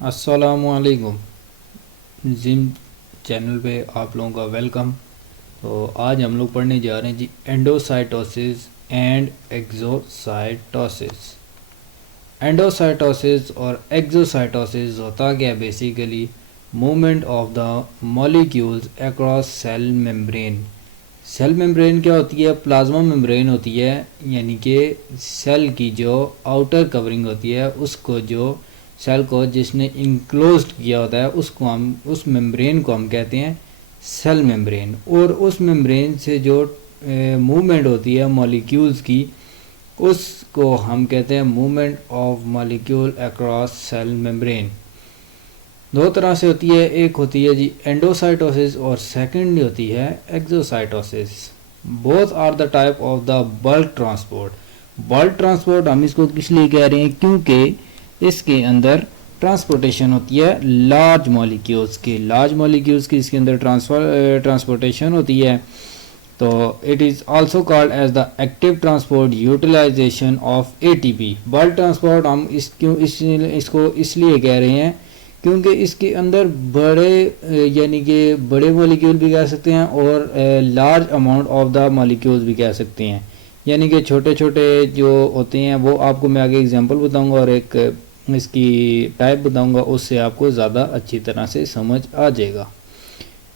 अस्सलामुअलैकुम। Gym channel पे आप लोगों का वेलकम। तो आज हम लोग पढ़ने जा रहे हैं जी एंडोसाइटोसिस एंड एक्सोसाइटोसिस। एंडोसाइटोसिस और एक्सोसाइटोसिस होता क्या, basically movement of the molecules across cell membrane. Cell membrane क्या होती है? प्लाज्मा मेम्ब्रेन होती है, यानी कि सेल की जो आउटर कवरिंग होती है उसको, जो सेल को जिसने इंक्लोज्ड किया होता है उसको हम, उस मेम्ब्रेन को हम कहते हैं सेल मेम्ब्रेन। और उस मेम्ब्रेन से जो मूवमेंट होती है मॉलिक्यूल्स की, उसको हम कहते हैं movement of molecule across cell membrane. दो तरह से होती है, एक होती है जी एंडोसाइटोसिस और सेकंड होती है exocytosis. Both are the type of the bulk transport. Bulk transport हम इसको किस लिए कह रहे हैं? क्योंकि इसके अंदर ट्रांसपोर्टेशन होती है लार्ज मॉलिक्यूल्स की इसके अंदर ट्रांसपोर्टेशन होती है। तो it is also called as the active transport utilization of ATP. Bulk transport हम इसको इसलिए कह रहे हैं क्योंकि इसके अंदर बड़े यानी कि बड़े मॉलिक्यूल भी कह सकते हैं और large amount of the molecules भी कह सकते हैं। यानी कि छोटे छोटे जो होते हैं वो आपको मैं आगे एग्जांपल बताऊंगा और एक इसकी टाइप बताऊंगा, उससे आपको ज़्यादा अच्छी तरह से समझ आ जाएगा।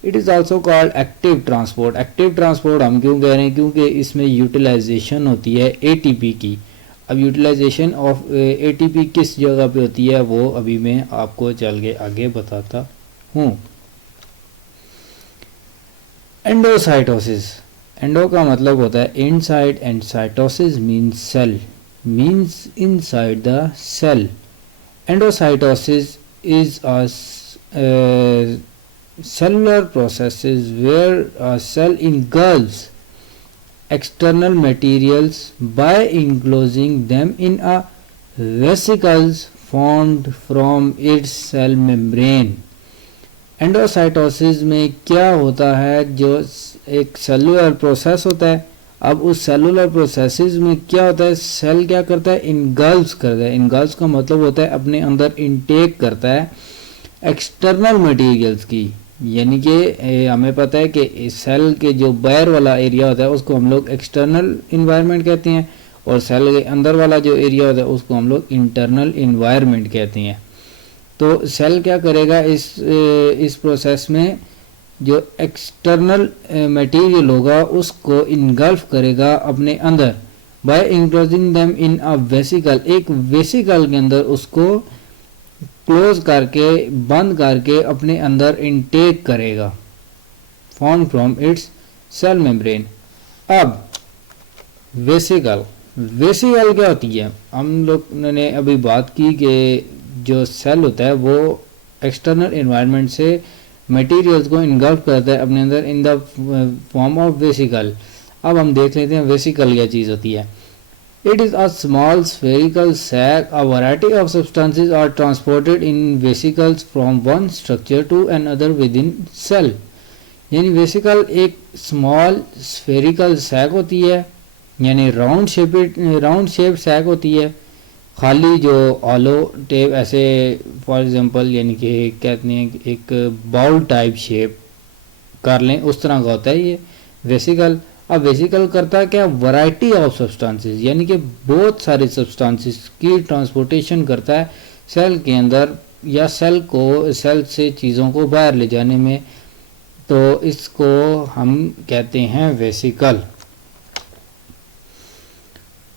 It is also called active transport. Active transport हम क्यों कह रहे हैं? क्योंकि इसमें यूटिलाइजेशन होती है एटीपी की। अब यूटिलाइजेशन ऑफ एटीपी किस जगह पे होती है वो अभी मैं आपको चल के आगे बताता हूँ। एंडोसाइटोसिस, एंडो का मतलब होता है inside and cytosis means cell, means inside the cell. Endocytosis is a cellular processes where a cell engulfs external materials by enclosing them in a vesicles formed from its cell membrane. Endocytosis में क्या होता है? जो एक cellular process होता है। अब उस सेलुलर प्रोसेसेस में क्या होता है? सेल क्या करता है? इनगल्फ्स करता है। इनगल्फ्स का मतलब होता है अपने अंदर इनटेक करता है एक्सटर्नल मटेरियल्स की। यानी कि हमें पता है कि सेल के जो बाहर वाला एरिया होता है उसको हम लोग एक्सटर्नल इन्वायरमेंट कहते हैं और सेल के अंदर वाला जो एरिया होता है उसको हम लोग इंटरनल इन्वायरमेंट कहते हैं। तो सेल क्या करेगा इस प्रोसेस में? जो एक्सटर्नल मटेरियल होगा उसको इनगल्फ करेगा अपने अंदर by enclosing them in a vesicle. एक वेसिकल के अंदर उसको क्लोज करके, बंद करके अपने अंदर इनटेक करेगा, form from its cell membrane. अब वेसिकल, वेसिकल क्या होती है? हम लोग ने अभी बात की कि जो सेल होता है वो एक्सटर्नल इन्वायरमेंट से मटेरियल्स को इनगल्फ करता है अपने अंदर इन द फॉर्म ऑफ वेसिकल। अब हम देख लेते हैं वेसिकल क्या चीज़ होती है। It is a small spherical sac, a variety of substances are transported in vesicles from one structure to another within cell. यानी वेसिकल एक स्मॉल स्फेरिकल सैक होती है, यानी राउंड शेप सैक होती है, खाली जो ऑलो टेप ऐसे फॉर एग्जांपल, यानी कि कहते हैं कि एक बाउल टाइप शेप कर लें उस तरह का होता है ये वेसिकल। अब वेसिकल करता है क्या? वैरायटी ऑफ सब्सटेंसेस, यानी कि बहुत सारे सब्सटेंसेस की ट्रांसपोर्टेशन करता है सेल के अंदर या सेल से चीज़ों को बाहर ले जाने में। तो इसको हम कहते हैं वेसिकल।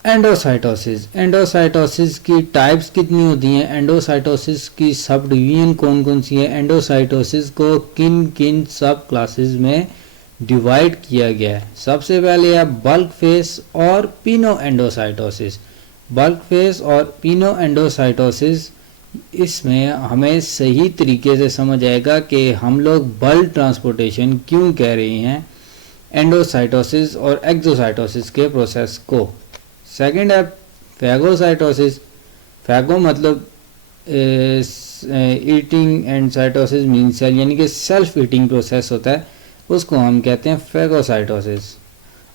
एंडोसाइटोसिस, एंडोसाइटोसिस की टाइप्स कितनी होती हैं? एंडोसाइटोसिस की सब डिवीजन कौन कौन सी है? एंडोसाइटोसिस को किन किन सब क्लासेस में डिवाइड किया गया है? सबसे पहले है बल्क फेस और पिनो एंडोसाइटोसिस। बल्क फेस और पिनो एंडोसाइटोसिस, इसमें हमें सही तरीके से समझ आएगा कि हम लोग बल्क ट्रांसपोर्टेशन क्यों कह रहे हैं एंडोसाइटोसिस और एक्सोसाइटोसिस के प्रोसेस को। सेकेंड है फैगोसाइटोसिस। फैगो मतलब eating and cytosis mean cell, यानी कि सेल्फ ईटिंग प्रोसेस होता है, उसको हम कहते हैं फैगोसाइटोसिस।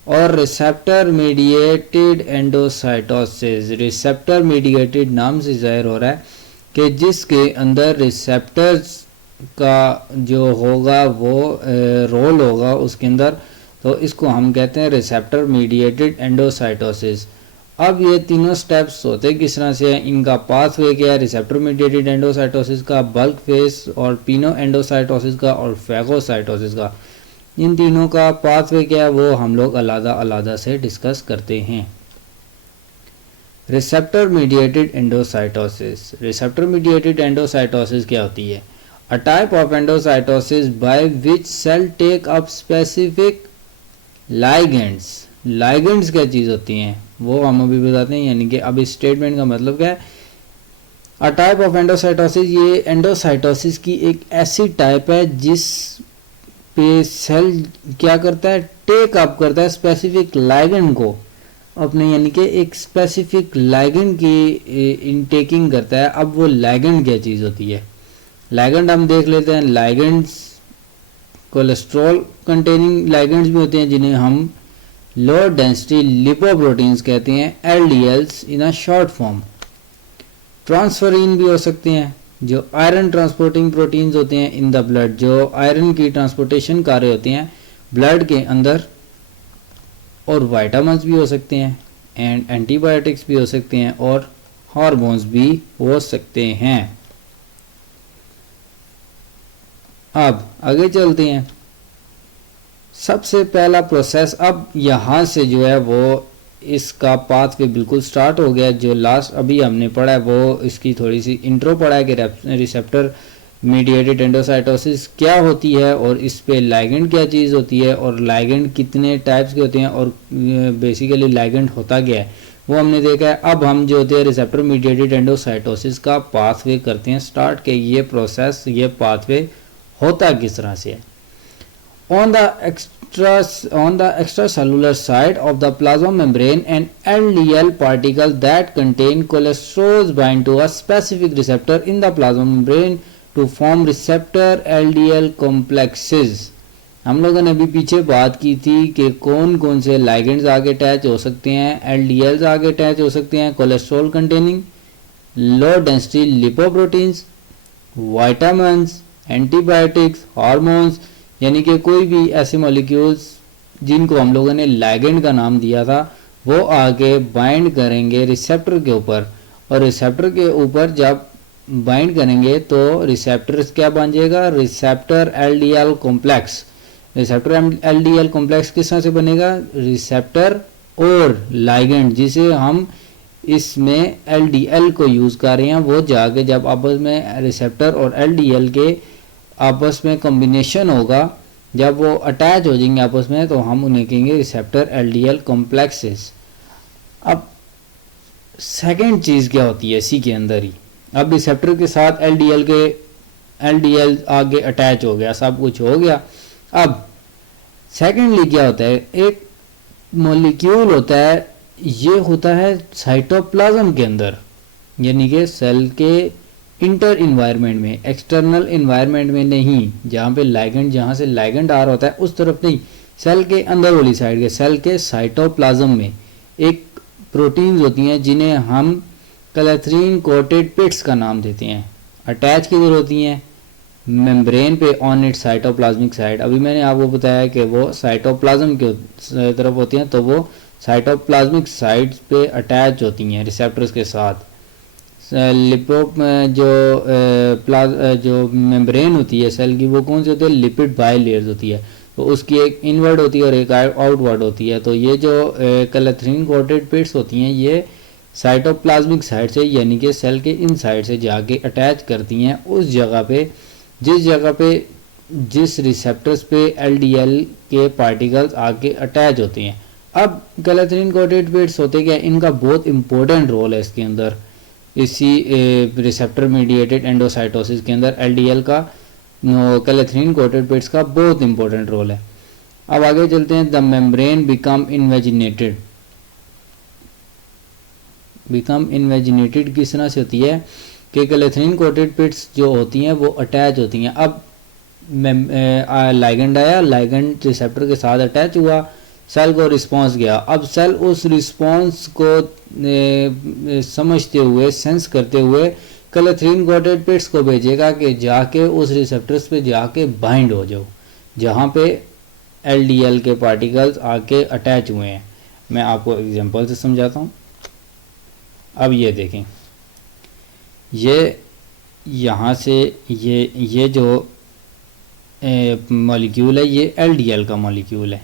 और receptor mediated endocytosis, receptor mediated नाम से जाहिर हो रहा है कि जिसके अंदर रिसेप्टर्स का जो होगा वो रोल होगा उसके अंदर, तो इसको हम कहते हैं रिसेप्टर मीडिएटेड एंडोसाइटोसिस। अब ये तीनों स्टेप्स होते किस तरह से हैं, इनका पाथवे क्या है, रिसेप्टर मीडिएटेड एंडोसाइटोसिस का, बल्क फेस और पिनो एंडोसाइटोसिस का और फैगोसाइटोसिस का, इन तीनों का पाथवे क्या है वो हम लोग अलग अलग से डिस्कस करते हैं। Receptor mediated endocytosis, receptor mediated endocytosis क्या होती है? A type of endocytosis by which cell take up specific ligands. Ligands क्या चीज़ होती हैं वो हम अभी बताते हैं, यानी कि अब इस स्टेटमेंट का मतलब क्या है? अ टाइप ऑफ एंडोसाइटोसिस, ये एंडोसाइटोसिस की एक ऐसी टाइप है जिस पे सेल क्या करता है, टेक अप करता है स्पेसिफिक लाइगेंड को अपने, यानी कि एक स्पेसिफिक लाइगेंड की इनटेकिंग करता है। अब वो लाइगेंड क्या चीज़ होती है? लाइगेंड हम देख लेते हैं। लाइगेंड्स कोलेस्ट्रॉल कंटेनिंग लाइगेंड्स भी होते हैं जिन्हें हम लो डेंसिटी लिपोप्रोटीन्स कहते हैं, एलडीएल्स इन अ शॉर्ट फॉर्म। ट्रांसफरिन भी हो सकते हैं जो आयरन ट्रांसपोर्टिंग प्रोटीन्स होते हैं इन द ब्लड, जो आयरन की ट्रांसपोर्टेशन कार्य होते हैं ब्लड के अंदर, और वाइटामिन्स भी हो सकते हैं, एंड एंटीबायोटिक्स भी हो सकते हैं, और हार्मोन्स भी हो सकते हैं। अब आगे चलते हैं। सबसे पहला प्रोसेस, अब यहाँ से जो है वो इसका पाथवे बिल्कुल स्टार्ट हो गया। जो लास्ट अभी हमने पढ़ा है वो इसकी थोड़ी सी इंट्रो पढ़ा है कि रिसेप्टर मीडिएटेड एंडोसाइटोसिस क्या होती है और इस पे लाइगेंड क्या चीज़ होती है और लाइगेंड कितने टाइप्स के होते हैं और बेसिकली लाइगेंड होता क्या है वो हमने देखा है। अब हम जो होते हैं रिसेप्टर मीडिएटेड एंडोसाइटोसिस का पाथवे करते हैं स्टार्ट के, ये प्रोसेस, ये पाथवे होता किस तरह से है। On the extracellular side of the plasma membrane, an LDL particle that contain cholesterol bind to a specific receptor in the plasma membrane to form receptor LDL complexes। हम लोगों ने अभी पीछे बात की थी कि कौन कौन से लाइगेंड्स आगे अटैच हो सकते हैं, LDLs आगे अटैच हो सकते हैं, cholesterol containing low density lipoproteins, vitamins, antibiotics, hormones, यानी कि कोई भी ऐसे मॉलिक्यूल्स जिनको हम लोगों ने लाइगेंड का नाम दिया था वो आगे बाइंड करेंगे रिसेप्टर के ऊपर, और रिसेप्टर के ऊपर जब बाइंड करेंगे तो रिसेप्टर क्या बन जाएगा, receptor LDL complex. Receptor LDL complex किस तरह से बनेगा, रिसेप्टर और लाइगेंड जिसे हम इसमें एलडीएल को यूज़ कर रहे हैं वो जाके जब आपस में रिसेप्टर और एलडीएल के आपस में कॉम्बिनेशन होगा, जब वो अटैच हो जाएंगे आपस में तो हम उन्हें कहेंगे रिसेप्टर एलडीएल कॉम्प्लेक्सेस। अब सेकंड चीज़ क्या होती है इसी के अंदर ही, अब रिसेप्टर के साथ एलडीएल आगे अटैच हो गया, सब कुछ हो गया। अब सेकेंडली क्या होता है, एक मॉलिक्यूल होता है, ये होता है साइटोप्लाज्म के अंदर, यानी कि सेल के इंटर इन्वायरमेंट में, एक्सटर्नल इन्वायरमेंट में नहीं, जहाँ पे लाइगेंड, जहाँ से लाइगेंड आ रहा होता है उस तरफ नहीं, सेल के अंदर वाली साइड के, सेल के साइटोप्लाज्म में एक प्रोटीन्स होती हैं जिन्हें हम कैलेथरीन कोटेड पिट्स का नाम देते हैं। अटैच किधर होती हैं, मेम्ब्रेन पे ऑन इट साइटोप्लाज्मिक साइड। अभी मैंने आपको बताया कि वो साइटोप्लाज्म के तरफ होती हैं, तो वो साइटोप्लाज्मिक साइड पे अटैच होती हैं रिसेप्टर्स के साथ। जो मेम्ब्रेन होती है सेल की वो कौन सी होती है, लिपिड बाइलेयर्स होती है, तो उसकी एक इनवर्ड होती है और एक आउटवर्ड होती है। तो ये जो कैलेथरीन कोटेड पिट्स होती हैं ये साइटोप्लाज्मिक साइड से, यानी कि सेल के इन साइड से जाके अटैच करती हैं उस जगह पे जिस रिसेप्टर्स पे एलडीएल के पार्टिकल्स आके अटैच होते हैं। अब कैलेथरीन कोटेड पिट्स होते क्या, इनका बहुत इंपॉर्टेंट रोल है इसके अंदर, इसी रिसेप्टर मीडिएटेड एंडोसाइटोसिस के अंदर एलडीएल का कैलेथरीन कोटेड पिट्स का बहुत इंपॉर्टेंट रोल है। अब आगे चलते हैं। द मेम्ब्रेन बिकम इन्वेजिनेटेड किस तरह से होती है कि कैलेथरीन कोटेड पिट्स जो होती हैं वो अटैच होती हैं। अब लाइगेंड आया, लाइगेंड रिसेप्टर के साथ अटैच हुआ, सेल को रिस्पांस गया। अब सेल उस रिस्पांस को समझते हुए, सेंस करते हुए कैलेथ्रीन कोटेड पिट्स को भेजेगा कि जाके उस रिसेप्टर्स पे जाके बाइंड हो जाओ जहाँ पे एलडीएल के पार्टिकल्स आके अटैच हुए हैं। मैं आपको एग्जांपल से समझाता हूँ। अब ये देखें, ये यहाँ से ये जो मॉलिक्यूल है ये एलडीएल का मॉलिक्यूल है।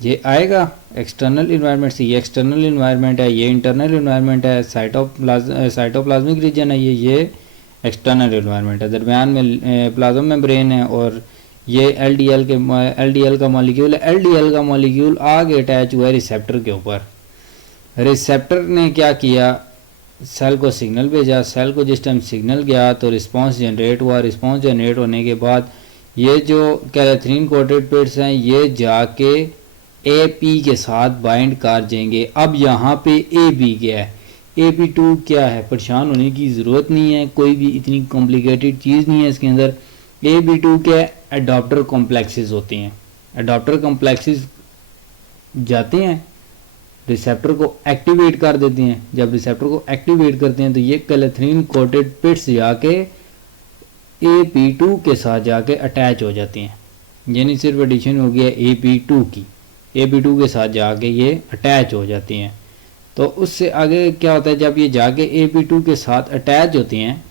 ये आएगा एक्सटर्नल इन्वायरमेंट से, ये एक्सटर्नल इन्वायरमेंट है, ये इंटरनल इन्वायरमेंट है, साइटोप्लाज्मिक रीजन है, ये एक्सटर्नल इन्वायरमेंट है, दरमियान में प्लाज्मा मेम्ब्रेन है और ये एलडीएल का मॉलिक्यूल है। एलडीएल का मॉलिक्यूल आगे अटैच हुआ है रिसेप्टर के ऊपर। रिसेप्टर ने क्या किया, सेल को सिग्नल भेजा। सेल को जिस टाइम सिग्नल गया तो रिस्पांस जनरेट हुआ। रिस्पांस जनरेट होने के बाद ये जो कैलेथ्रीन कोटेड पिट्स हैं ये जाके AP के साथ बाइंड कर जाएंगे। अब यहाँ पे AB क्या है, AP2 क्या है, परेशान होने की ज़रूरत नहीं है, कोई भी इतनी कॉम्प्लिकेटेड चीज़ नहीं है इसके अंदर। AB2 क्या है, एडाप्टर कॉम्प्लेक्सेस होती हैं। एडाप्टर कॉम्प्लेक्सेस जाते हैं रिसेप्टर को एक्टिवेट कर देते हैं। जब रिसेप्टर को एक्टिवेट करते हैं तो ये कैलेथ्रीन कोटेड पिट्स जाके AP2 के साथ जाके अटैच हो जाती हैं। यानी सिर्फ एडिशन हो गया AP2 की, AP2 के साथ जाके ये अटैच हो जाती हैं। तो उससे आगे क्या होता है, जब ये जाके AP2 के साथ अटैच होती हैं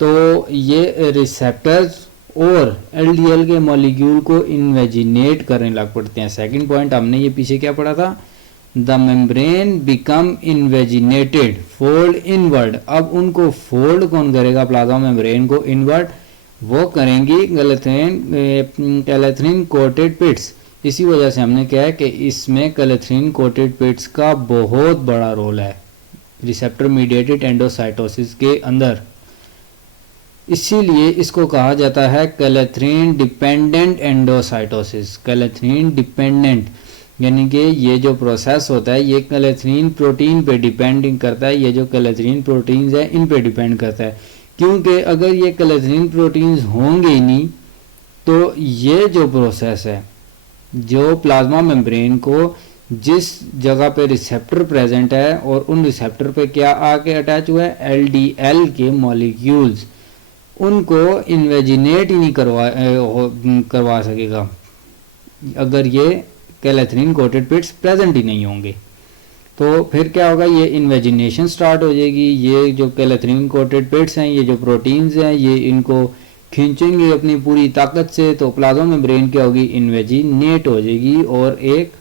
तो ये रिसेप्टर्स और LDL के मॉलिक्यूल को इन्वेजिनेट करने लग पड़ते हैं। सेकंड पॉइंट हमने ये पीछे क्या पढ़ा था, the membrane become invaginated fold inward. अब उनको फोल्ड कौन करेगा, प्लाज्मा मेम्ब्रेन को इनवर्ड वो करेंगी कैलेथ्रीन कोटेड पिट्स। इसी वजह से हमने क्या है कि इसमें कैलेथ्रीन कोटेड पिट्स का बहुत बड़ा रोल है रिसेप्टर मीडिएटेड एंडोसाइटोसिस के अंदर। इसीलिए इसको कहा जाता है कैलेथ्रीन डिपेंडेंट एंडोसाइटोसिस। कैलेथ्रीन डिपेंडेंट यानी कि ये जो प्रोसेस होता है ये कैलेथ्रीन प्रोटीन पे डिपेंडिंग करता है। ये जो कैलेथ्रीन प्रोटीन्स है इन पे डिपेंड करता है, क्योंकि अगर ये कैलेथ्रीन प्रोटीन्स होंगे ही नहीं तो ये जो प्रोसेस है, जो प्लाज्मा मेम्ब्रेन को जिस जगह पे रिसेप्टर प्रेजेंट है और उन रिसेप्टर पे क्या आके अटैच हुआ है, एलडीएल के मॉलिक्यूल्स, उनको इन्वेजिनेट ही नहीं करवा सकेगा अगर ये कैलेथ्रीन कोटेड पिट्स प्रेजेंट ही नहीं होंगे। तो फिर क्या होगा, ये इन्वेजिनेशन स्टार्ट हो जाएगी। ये जो कैलेथ्रीन कोटेड पिट्स हैं, ये जो प्रोटीन्स हैं, ये इनको खींचेंगे अपनी पूरी ताकत से, तो प्लाज्मा मेम्ब्रेन क्या होगी, इन्वेजिनेट हो जाएगी और एक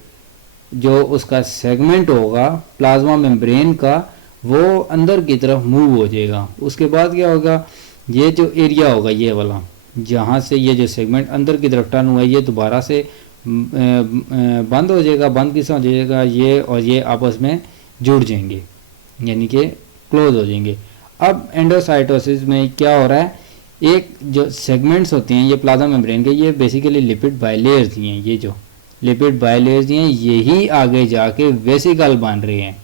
जो उसका सेगमेंट होगा प्लाज्मा मेम्ब्रेन का वो अंदर की तरफ मूव हो जाएगा। उसके बाद क्या होगा, ये जो एरिया होगा ये वाला जहाँ से ये जो सेगमेंट अंदर की तरफ टर्न हुआ है ये दोबारा से बंद हो जाएगा। बंद किस हो जाएगा, ये और ये आपस में जुड़ जाएंगे यानी कि क्लोज हो जाएंगे। अब एंडोसाइटोसिस में क्या हो रहा है, एक जो सेगमेंट्स होते हैं ये प्लाज्मा मेम्ब्रेन के, ये बेसिकली लिपिड बायलेयर्स ही हैं। ये जो लिपिड बायलेयर्स हैं यही आगे जाके वेसिकल बन रहे हैं।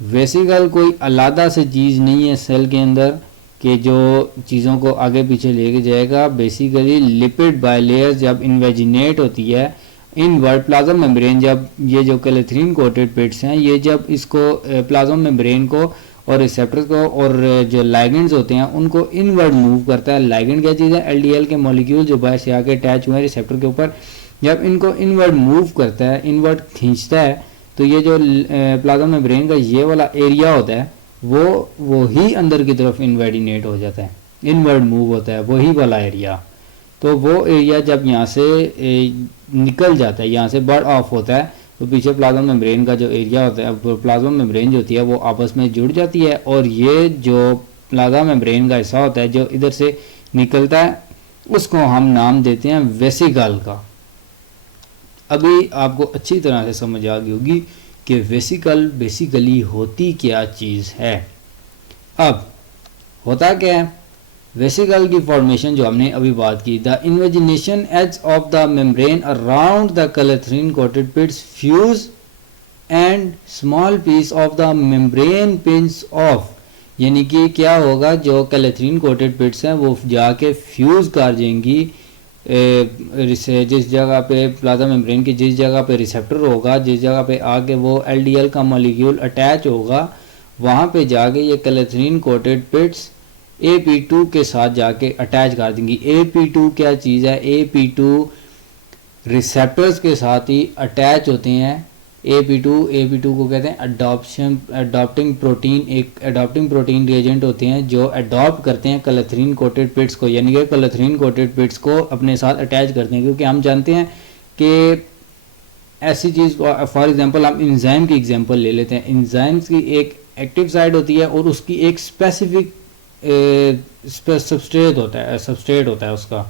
वेसिकल कोई अलग से चीज़ नहीं है सेल के अंदर कि जो चीज़ों को आगे पीछे लेके जाएगा। बेसिकली लिपिड बायलेयर्स जब इन्वेजिनेट होती है इनवर्ड प्लाज्मा मेम्ब्रेन, जब ये जो कैलेथ्रीन कोटेड पिट्स हैं ये जब इसको प्लाज्मा मेम्ब्रेन को और रिसेप्टर्स को और जो लाइगेंड्स होते हैं उनको इनवर्ड मूव करता है। लाइगेंड क्या चीज़ है, एलडीएल के मॉलिक्यूल जो बाहर से आके अटैच हुए हैं रिसेप्टर के ऊपर, जब इनको इनवर्ड मूव करता है, इनवर्ड खींचता है, तो ये जो प्लाज्मा मेम्ब्रेन का ये वाला एरिया होता है वो ही अंदर की तरफ इन्वेडिनेट हो जाता है, इनवर्ड मूव होता है वही वाला एरिया। तो वो एरिया जब यहाँ से निकल जाता है, यहाँ से बर्ड ऑफ होता है, तो पीछे प्लाज्मा मेम्ब्रेन का जो एरिया होता है, प्लाज्मा मेम्ब्रेन जो होती है वो आपस में जुड़ जाती है और ये जो प्लाज्मा मेम्ब्रेन का हिस्सा होता है जो इधर से निकलता है उसको हम नाम देते हैं वेसिकल का। अभी आपको अच्छी तरह से समझ आ गई होगी कि वेसिकल बेसिकली होती क्या चीज़ है। अब होता क्या है, वेसिकल की फॉर्मेशन जो हमने अभी बात की, the invagination edge of the membrane around the clathrin coated pits fuse and small piece of the membrane pinch off. यानी कि क्या होगा, जो कैलेथ्रीन कोटेड पिट्स हैं वो जाके फ्यूज कर जाएंगी जिस जगह पे प्लाज्मा मेम्ब्रेन की जिस जगह पे रिसेप्टर होगा, जिस जगह पे आके वो एलडीएल का मॉलिक्यूल अटैच होगा, वहाँ पे जाके ये कैलेथ्रीन कोटेड पिट्स AP2 के साथ जाके अटैच कर देंगी। AP2 क्या चीज़ है? AP2 रिसेप्टर्स के साथ ही अटैच होते हैं। AP2 को कहते हैं अडॉप्टिंग प्रोटीन। एक अडॉप्टिंग प्रोटीन रिएजेंट होते हैं जो अडॉप्ट करते हैं कलेथरीन कोटेड पिट्स को, यानी कि कलेथरीन कोटेड पिट्स को अपने साथ अटैच करते हैं। क्योंकि हम जानते हैं कि ऐसी चीज़, फॉर एग्जांपल हम इंजाइम की एग्जांपल ले लेते हैं। इंजाइम्स की एक एक्टिव साइट होती है और उसकी एक स्पेसिफिक सबस्ट्रेट होता है उसका,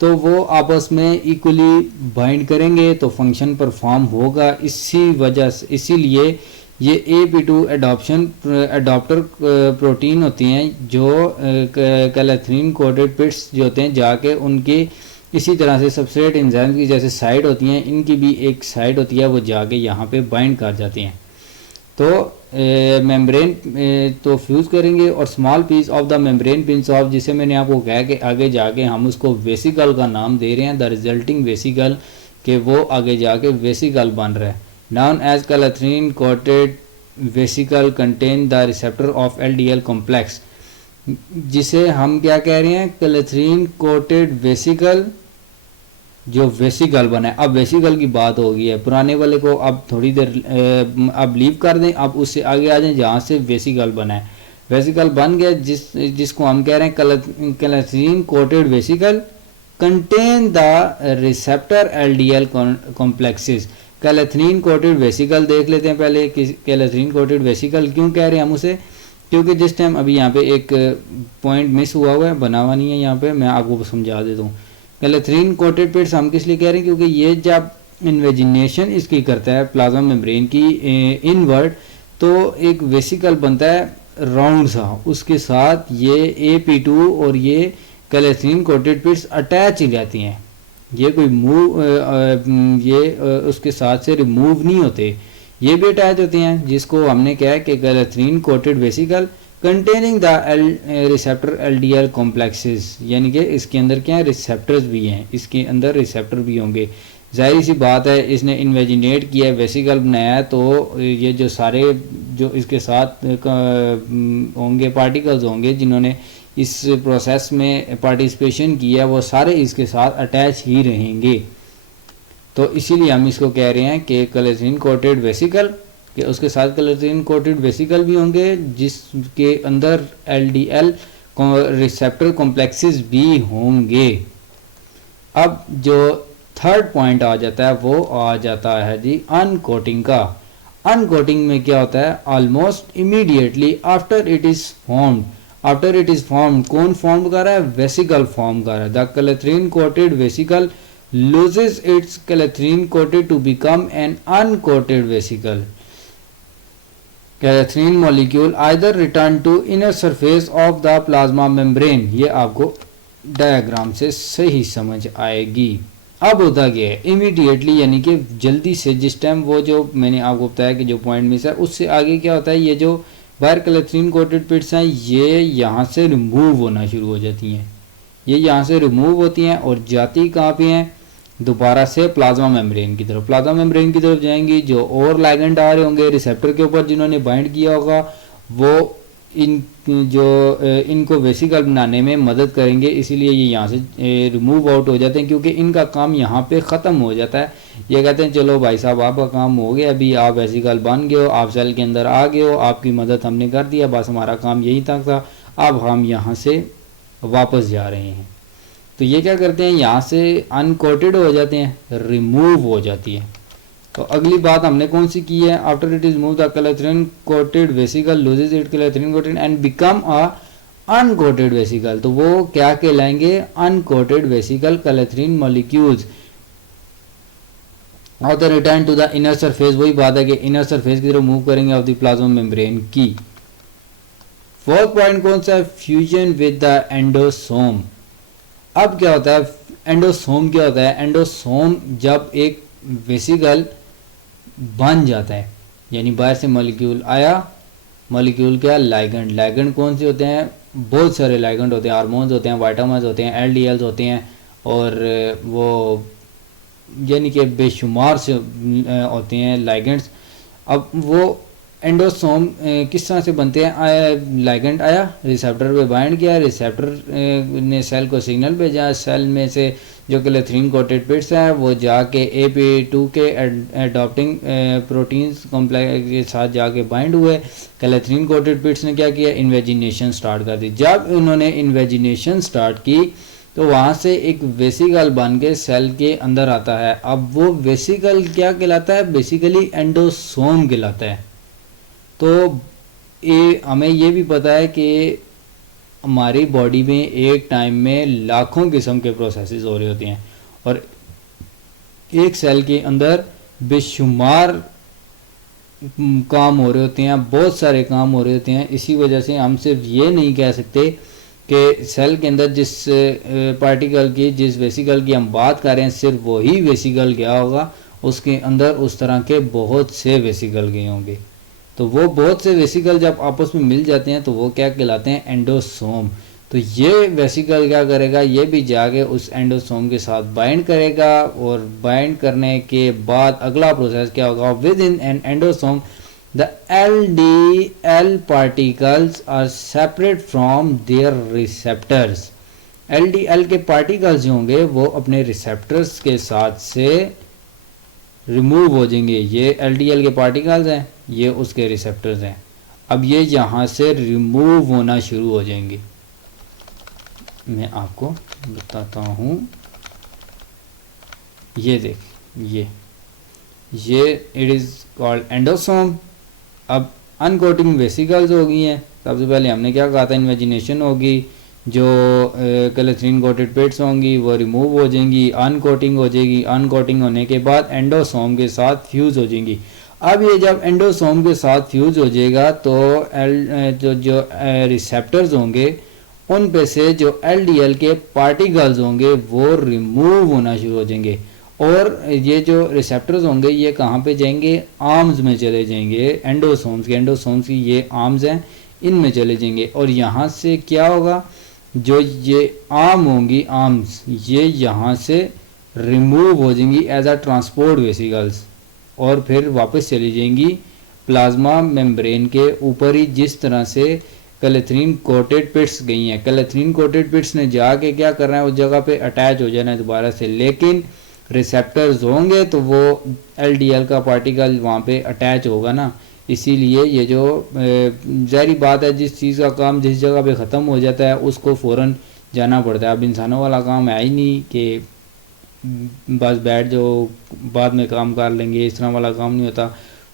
तो वो आपस में इक्वली बाइंड करेंगे तो फंक्शन परफॉर्म होगा। इसी वजह से, इसीलिए ये AP2 अडॉप्टर प्रोटीन होती हैं जो कैलेथरीन कोटेड पिट्स जो होते हैं जाके उनके इसी तरह से सबस्ट्रेट एंजाइम की जैसे साइड होती हैं, इनकी भी एक साइड होती है, वो जाके यहाँ पे बाइंड कर जाती हैं। तो मेम्ब्रेन तो फ्यूज़ करेंगे और small piece of the membrane pinch off, जिसे मैंने आपको कहा कि आगे जाके हम उसको वेसिकल का नाम दे रहे हैं, द रिजल्टिंग वेसिकल, कि वो आगे जाके वेसिकल बन रहा है। Known as clathrin coated vesicle contain the receptor of LDL complex, जिसे हम क्या कह रहे हैं? कैलेथरीन कोटेड वेसिकल जो वेसिकल बना है। अब वेसिकल की बात हो गई है, पुराने वाले को अब थोड़ी देर अब लीव कर दें, अब उससे आगे आ जाएं जहाँ से वेसिकल बना है। वेसिकल बन गया जिसको हम कह रहे हैं clathrin coated vesicle contain the receptor LDL complexes. Clathrin coated vesicle देख लेते हैं पहले कि कैलेथरीन कोटेड वेसिकल क्यों कह रहे हैं हम उसे, क्योंकि जिस टाइम अभी यहाँ पे एक पॉइंट मिस हुआ है, बना हुआ नहीं है यहाँ पे, मैं आपको समझा देता हूँ। कैलेथरीन कोटेड पिट्स हम किस लिए कह रहे हैं? क्योंकि ये जब इन्वेजिनेशन इसकी करता है प्लाज्मा मेम्ब्रेन की इनवर्ड, तो एक वेसिकल बनता है राउंड सा, उसके साथ ये AP2 और ये कैलेथरीन कोटेड पिट्स अटैच ही रहती हैं। ये कोई उसके साथ से रिमूव नहीं होते, ये भी अटैच होते हैं, जिसको हमने कहा है कि clathrin coated vesicle containing the receptor LDL complexes, यानी कि इसके अंदर क्या है? रिसेप्टर्स भी हैं, इसके अंदर रिसेप्टर भी होंगे। जाहिर सी बात है, इसने इन्वेजिनेट किया है, वेसिकल बनाया है, तो ये जो सारे जो इसके साथ होंगे पार्टिकल्स होंगे जिन्होंने इस प्रोसेस में पार्टिसिपेशन किया, वो सारे इसके साथ अटैच ही रहेंगे। तो इसीलिए हम इसको कह रहे हैं कि कैलेथरीन कोटेड वेसिकल, कि उसके साथ कैलेथरीन कोटेड वेसिकल भी होंगे जिसके अंदर LDL रिसेप्टर कॉम्प्लेक्सेस भी होंगे। अब जो थर्ड पॉइंट आ जाता है वो आ जाता है जी अनकोटिंग का। अनकोटिंग में क्या होता है? Almost immediately after it is formed, after it is formed, कौन फॉर्म कर रहा है? वेसिकल फॉर्म कर रहा है। The clathrin coated vesicle loses its clathrin coated to become an uncoated vesicle. Clathrin molecule either return to inner surface of the plasma membrane, ये आपको diagram से सही समझ आएगी। अब होता क्या है? इमीडिएटली, यानी कि जल्दी से, जिस टाइम वो जो मैंने आपको बताया कि जो पॉइंट मिस है, उससे आगे क्या होता है? ये जो बाहर कैलेथरीन कोटेड पिट्स हैं ये यहाँ से रिमूव होना शुरू हो जाती हैं, ये यहाँ से रिमूव होती हैं और जाती कहाँ पे हैं? दोबारा से प्लाज्मा मेम्ब्रेन की तरफ, प्लाज्मा मेम्ब्रेन की तरफ जाएंगी। जो और लाइगेंड आ रहे होंगे रिसेप्टर के ऊपर जिन्होंने बाइंड किया होगा, वो इनको वेसिकल बनाने में मदद करेंगे, इसीलिए ये यहाँ से रिमूव आउट हो जाते हैं, क्योंकि इनका काम यहाँ पे ख़त्म हो जाता है। ये कहते हैं चलो भाई साहब आपका काम हो गया, अभी आप वेसिकल बन गए हो, आप सेल के अंदर आ गए हो, आपकी मदद हमने कर दिया, बस हमारा काम यही तक था, अब हम यहाँ से वापस जा रहे हैं। तो ये क्या करते हैं? यहाँ से अनकोटेड हो जाते हैं, रिमूव हो जाती है। तो अगली बात हमने कौन सी की है? After it is move the clathrin coated vesicle loses it clathrin coated and become a uncoated vesicle. तो वो क्या कहलाएंगे? Uncoated vesicle clathrin molecules. और the return to the inner surface, वही बात है कि इनर सरफेस की तरफ मूव करेंगे ऑफ द प्लाज्मा मेम्ब्रेन की। फोर्थ पॉइंट कौन सा है? Fusion with the endosome. अब क्या होता है? एंडोसोम क्या होता है? एंडोसोम जब एक वेसिकल बन जाता है, यानी बाहर से मॉलिक्यूल आया, मॉलिक्यूल क्या? लाइगेंड। लाइगेंड कौन से होते हैं? बहुत सारे लाइगेंड होते हैं, हार्मोन्स होते हैं, वाइटामिन्स होते हैं, LDLs होते हैं, और वो यानी कि बेशुमार से होते हैं लाइगेंड्स। अब वो एंडोसोम किस तरह से बनते हैं, लाइगेंड आया, रिसेप्टर पे बाइंड किया, रिसेप्टर ने सेल को सिग्नल भेजा, सेल में से जो क्लेथरीन कोटेड पिट्स है वो जाके AP2 के एडॉप्टिंग प्रोटीन्स कॉम्प्लेक्स के साथ जाके बाइंड हुए। क्लेथरीन कोटेड पिट्स ने क्या किया, इन्वेजिनेशन स्टार्ट कर दी। जब उन्होंने इन्वेजिनेशन स्टार्ट की तो वहाँ से एक वेसिकल बन के सेल के अंदर आता है। अब वो वेसिकल क्या कहलाता है, बेसिकली एंडोसोम कहलाता है। तो ये हमें ये भी पता है कि हमारी बॉडी में एक टाइम में लाखों किस्म के प्रोसेसेस हो रही होती हैं और एक सेल के अंदर बेशुमार काम हो रहे होते हैं, बहुत सारे काम हो रहे होते हैं। इसी वजह से हम सिर्फ ये नहीं कह सकते कि सेल के अंदर जिस पार्टिकल की, जिस वेसिकल की हम बात कर रहे हैं सिर्फ वही वेसिकल गया होगा, उसके अंदर उस तरह के बहुत से वेसिकल गए होंगे। तो वो बहुत से वेसिकल जब आपस में मिल जाते हैं तो वो क्या कहलाते हैं, एंडोसोम। तो ये वेसिकल क्या करेगा, ये भी जाके उस एंडोसोम के साथ बाइंड करेगा और बाइंड करने के बाद अगला प्रोसेस क्या होगा, within an endosome the LDL particles are separate from their receptors. LDL के पार्टिकल्स जो होंगे वो अपने रिसेप्टर्स के साथ से रिमूव हो जाएंगे। ये LDL के पार्टिकल्स हैं, ये उसके रिसेप्टर्स हैं। अब ये यहाँ से रिमूव होना शुरू हो जाएंगे। मैं आपको बताता हूँ, ये देख, ये इट इज़ कॉल्ड एंडोसोम। अब अनकोटिंग वेसिकल्स हो गई हैं। सबसे पहले हमने क्या कहा था, इन्वेजिनेशन होगी, जो क्लेथरीन कोटेड पिट्स होंगी वो रिमूव हो जाएंगी, अनकोटिंग हो जाएगी, अनकोटिंग होने के बाद एंडोसोम के साथ फ्यूज़ हो जाएंगी। अब ये जब एंडोसोम के साथ फ्यूज़ हो जाएगा तो जो रिसेप्टर्स होंगे उन पे से जो LDL के पार्टिकल्स होंगे वो रिमूव होना शुरू हो जाएंगे और ये जो रिसेप्टर्स होंगे ये कहाँ पे जाएंगे, आर्म्स में चले जाएंगे। एंडोसोम्स की ये आर्म्स हैं, इनमें चले जाएंगे और यहाँ से क्या होगा, जो ये आर्म होंगी, आर्म्स ये यहाँ से रिमूव हो जाएंगी एज अ ट्रांसपोर्ट वेसिकल्स और फिर वापस चली जाएंगी प्लाज्मा मेम्ब्रेन के ऊपर ही, जिस तरह से क्लेथरीन कोटेड पिट्स गई हैं। क्लेथरीन कोटेड पिट्स ने जाके क्या करना है, उस जगह पे अटैच हो जाना है दोबारा से, लेकिन रिसेप्टर्स होंगे तो वो LDL का पार्टिकल वहाँ पे अटैच होगा ना। इसीलिए ये जो ज़ाहिरी बात है, जिस चीज़ का काम जिस जगह पे ख़त्म हो जाता है उसको फ़ौरन जाना पड़ता है। अब इंसानों वाला काम है ही नहीं कि बस बैठ जाओ बाद में काम कर लेंगे, इस तरह वाला काम नहीं होता।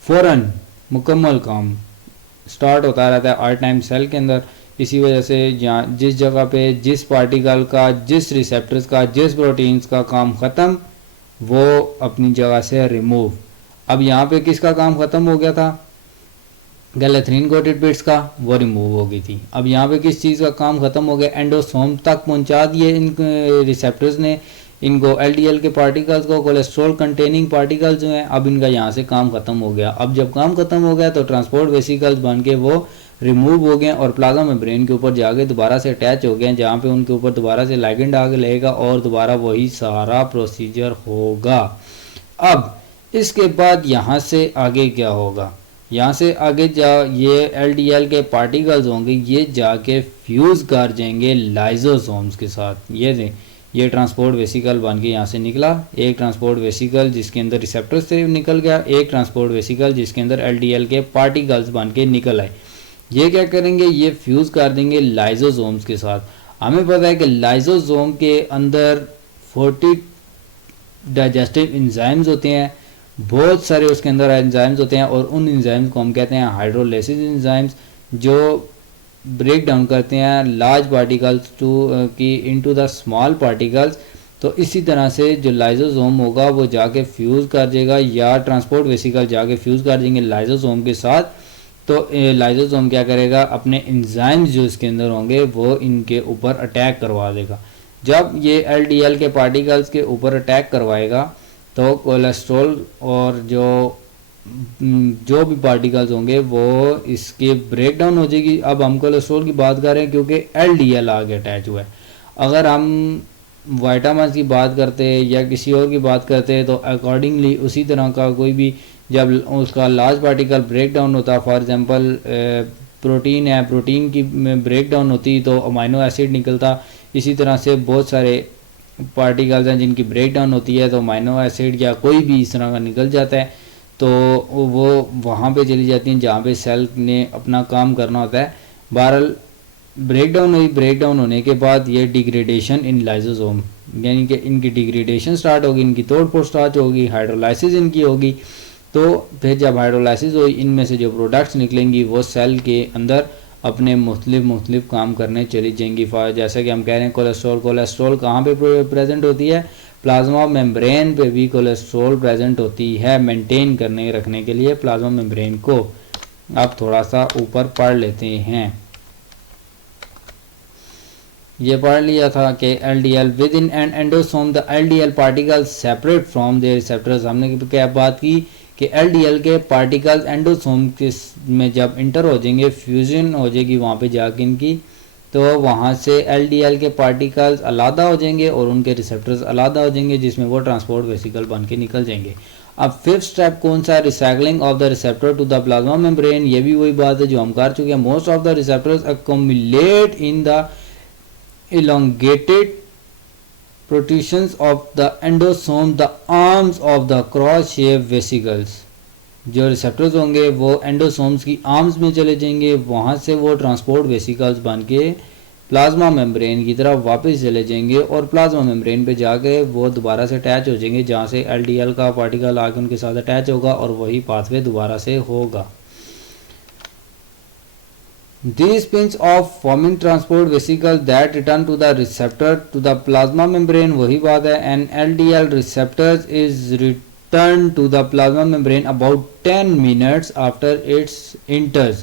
फ़ौरन मुकम्मल काम स्टार्ट होता रहता है हर टाइम सेल के अंदर। इसी वजह से जहाँ जिस जगह पे जिस पार्टिकल का, जिस रिसेप्टर्स का, जिस प्रोटीन्स का काम ख़त्म वो अपनी जगह से रिमूव। अब यहाँ पे किसका काम ख़त्म हो गया था, क्लेथरीन कोटेड पिट्स का, वो रिमूव हो गई थी। अब यहाँ पे किस चीज़ का काम ख़त्म हो गया, एंडोसोम तक पहुँचा दिए इन रिसेप्टर्स ने इनको, LDL के पार्टिकल्स को, कोलेस्ट्रॉल कंटेनिंग पार्टिकल्स जो हैं, अब इनका यहाँ से काम ख़त्म हो गया। अब जब काम ख़त्म हो गया तो ट्रांसपोर्ट वेसिकल्स बन के वो रिमूव हो गए और प्लाज्मा मेम्ब्रेन के ऊपर जाके दोबारा से अटैच हो गए, जहाँ पे उनके ऊपर दोबारा से लाइगेंड आगे लगेगा और दोबारा वही सारा प्रोसीजर होगा। अब इसके बाद यहाँ से आगे क्या होगा, यहाँ से आगे ये LDL के पार्टिकल्स होंगे, ये जाके फ्यूज़ कर जाएंगे लाइजोसोम्स के साथ। ये दें, ये ट्रांसपोर्ट वेसिकल बन के यहाँ से निकला, एक ट्रांसपोर्ट वेसिकल जिसके अंदर रिसेप्टर्स से निकल गया, एक ट्रांसपोर्ट वेसिकल जिसके अंदर LDL के पार्टिकल्स बन के निकल आए। ये क्या करेंगे, ये फ्यूज़ कर देंगे लाइजोसोम्स के साथ। हमें पता है कि लाइजोसोम के अंदर 40 डाइजेस्टिव एंजाइम्स होते हैं, बहुत सारे उसके अंदर एंजाइम्स होते हैं और उन एंजाइम्स को हम कहते हैं हाइड्रोलाइसिस एंजाइम्स, जो ब्रेक डाउन करते हैं लार्ज पार्टिकल्स की इनटू द स्मॉल पार्टिकल्स। तो इसी तरह से जो लाइजोसोम होगा वो जाके फ्यूज़ कर जाएगा या ट्रांसपोर्ट वेसिकल जाके फ्यूज़ कर देंगे लाइजोसोम के साथ। तो लाइजोसोम क्या करेगा, अपने एंजाइम्स जो इसके अंदर होंगे वो इनके ऊपर अटैक करवा देगा। जब ये LDL के पार्टिकल्स के ऊपर अटैक करवाएगा तो कोलेस्ट्रॉल और जो भी पार्टिकल्स होंगे वो इसके ब्रेक डाउन हो जाएगी। अब हम कोलेस्ट्रॉल की बात कर रहे हैं क्योंकि LDL आगे अटैच हुआ है। अगर हम विटामिन की बात करते या किसी और की बात करते तो अकॉर्डिंगली उसी तरह का कोई भी जब उसका लार्ज पार्टिकल ब्रेक डाउन होता, फॉर एग्जांपल प्रोटीन है, प्रोटीन की ब्रेक डाउन होती तो अमाइनो एसिड निकलता। इसी तरह से बहुत सारे पार्टिकल्स हैं जिनकी ब्रेक डाउन होती है तो अमाइनो एसिड या कोई भी इस तरह का निकल जाता है, तो वो वहाँ पे चली जाती हैं जहाँ पे सेल ने अपना काम करना होता है। बहरहाल ब्रेक डाउन हुई, ब्रेक डाउन होने के बाद ये डिग्रेडेशन इन लाइसोसोम, यानी कि इनकी डिग्रेडेशन स्टार्ट होगी, इनकी तोड़ फोड़ स्टार्ट होगी, हाइड्रोलाइसिस इनकी होगी। तो फिर जब हाइड्रोलाइसिस हुई, इनमें से जो प्रोडक्ट्स निकलेंगी वो सेल के अंदर अपने मुख्तलिफ काम करने चली जाएंगी। जैसे कि हम कह रहे हैं कोलेस्ट्रॉल, कोलेस्ट्रॉल कहाँ पे प्रेजेंट होती है? प्लाज्मा मेम्ब्रेन पे भी कोलेस्ट्रॉल प्रेजेंट होती है, मेंटेन करने रखने के लिए प्लाज्मा मेम्ब्रेन को। अब थोड़ा सा ऊपर पढ़ लेते हैं। ये पढ़ लिया था कि LDL within and endosome the LDL particles separate from their receptors. हमने क्या बात की कि LDL के पार्टिकल्स एंडोसोम के में जब इंटर हो जाएंगे, फ्यूजन हो जाएगी वहाँ पे जाके इनकी, तो वहाँ से LDL के पार्टिकल्स अलग हो जाएंगे और उनके रिसेप्टर्स अलग हो जाएंगे, जिसमें वो ट्रांसपोर्ट वेसिकल बन के निकल जाएंगे। अब फिफ्थ स्टेप कौन सा? Recycling of the receptor to the plasma membrane. ये भी वही बात है जो हम कर चुके हैं। Most of the receptors accumulate in the elongated protrusions of the endosome, the arms of the cross shaped vesicles। जो रिसेप्टर्स होंगे वो एंडोसोम्स की आर्म्स में चले जाएंगे, वहाँ से वो ट्रांसपोर्ट वेसिकल्स बन के प्लाज्मा मेम्ब्रेन की तरफ वापस चले जाएंगे और प्लाज्मा मेम्ब्रेन पे जाके वो दोबारा से अटैच हो जाएंगे, जहाँ से LDL का पार्टिकल आके उनके साथ अटैच होगा और वही पाथवे दोबारा से होगा। These pins of forming transport vesicles that return to the receptor to the plasma membrane, वही बात है, and LDL receptors is returned to the plasma membrane about 10 minutes after its enters।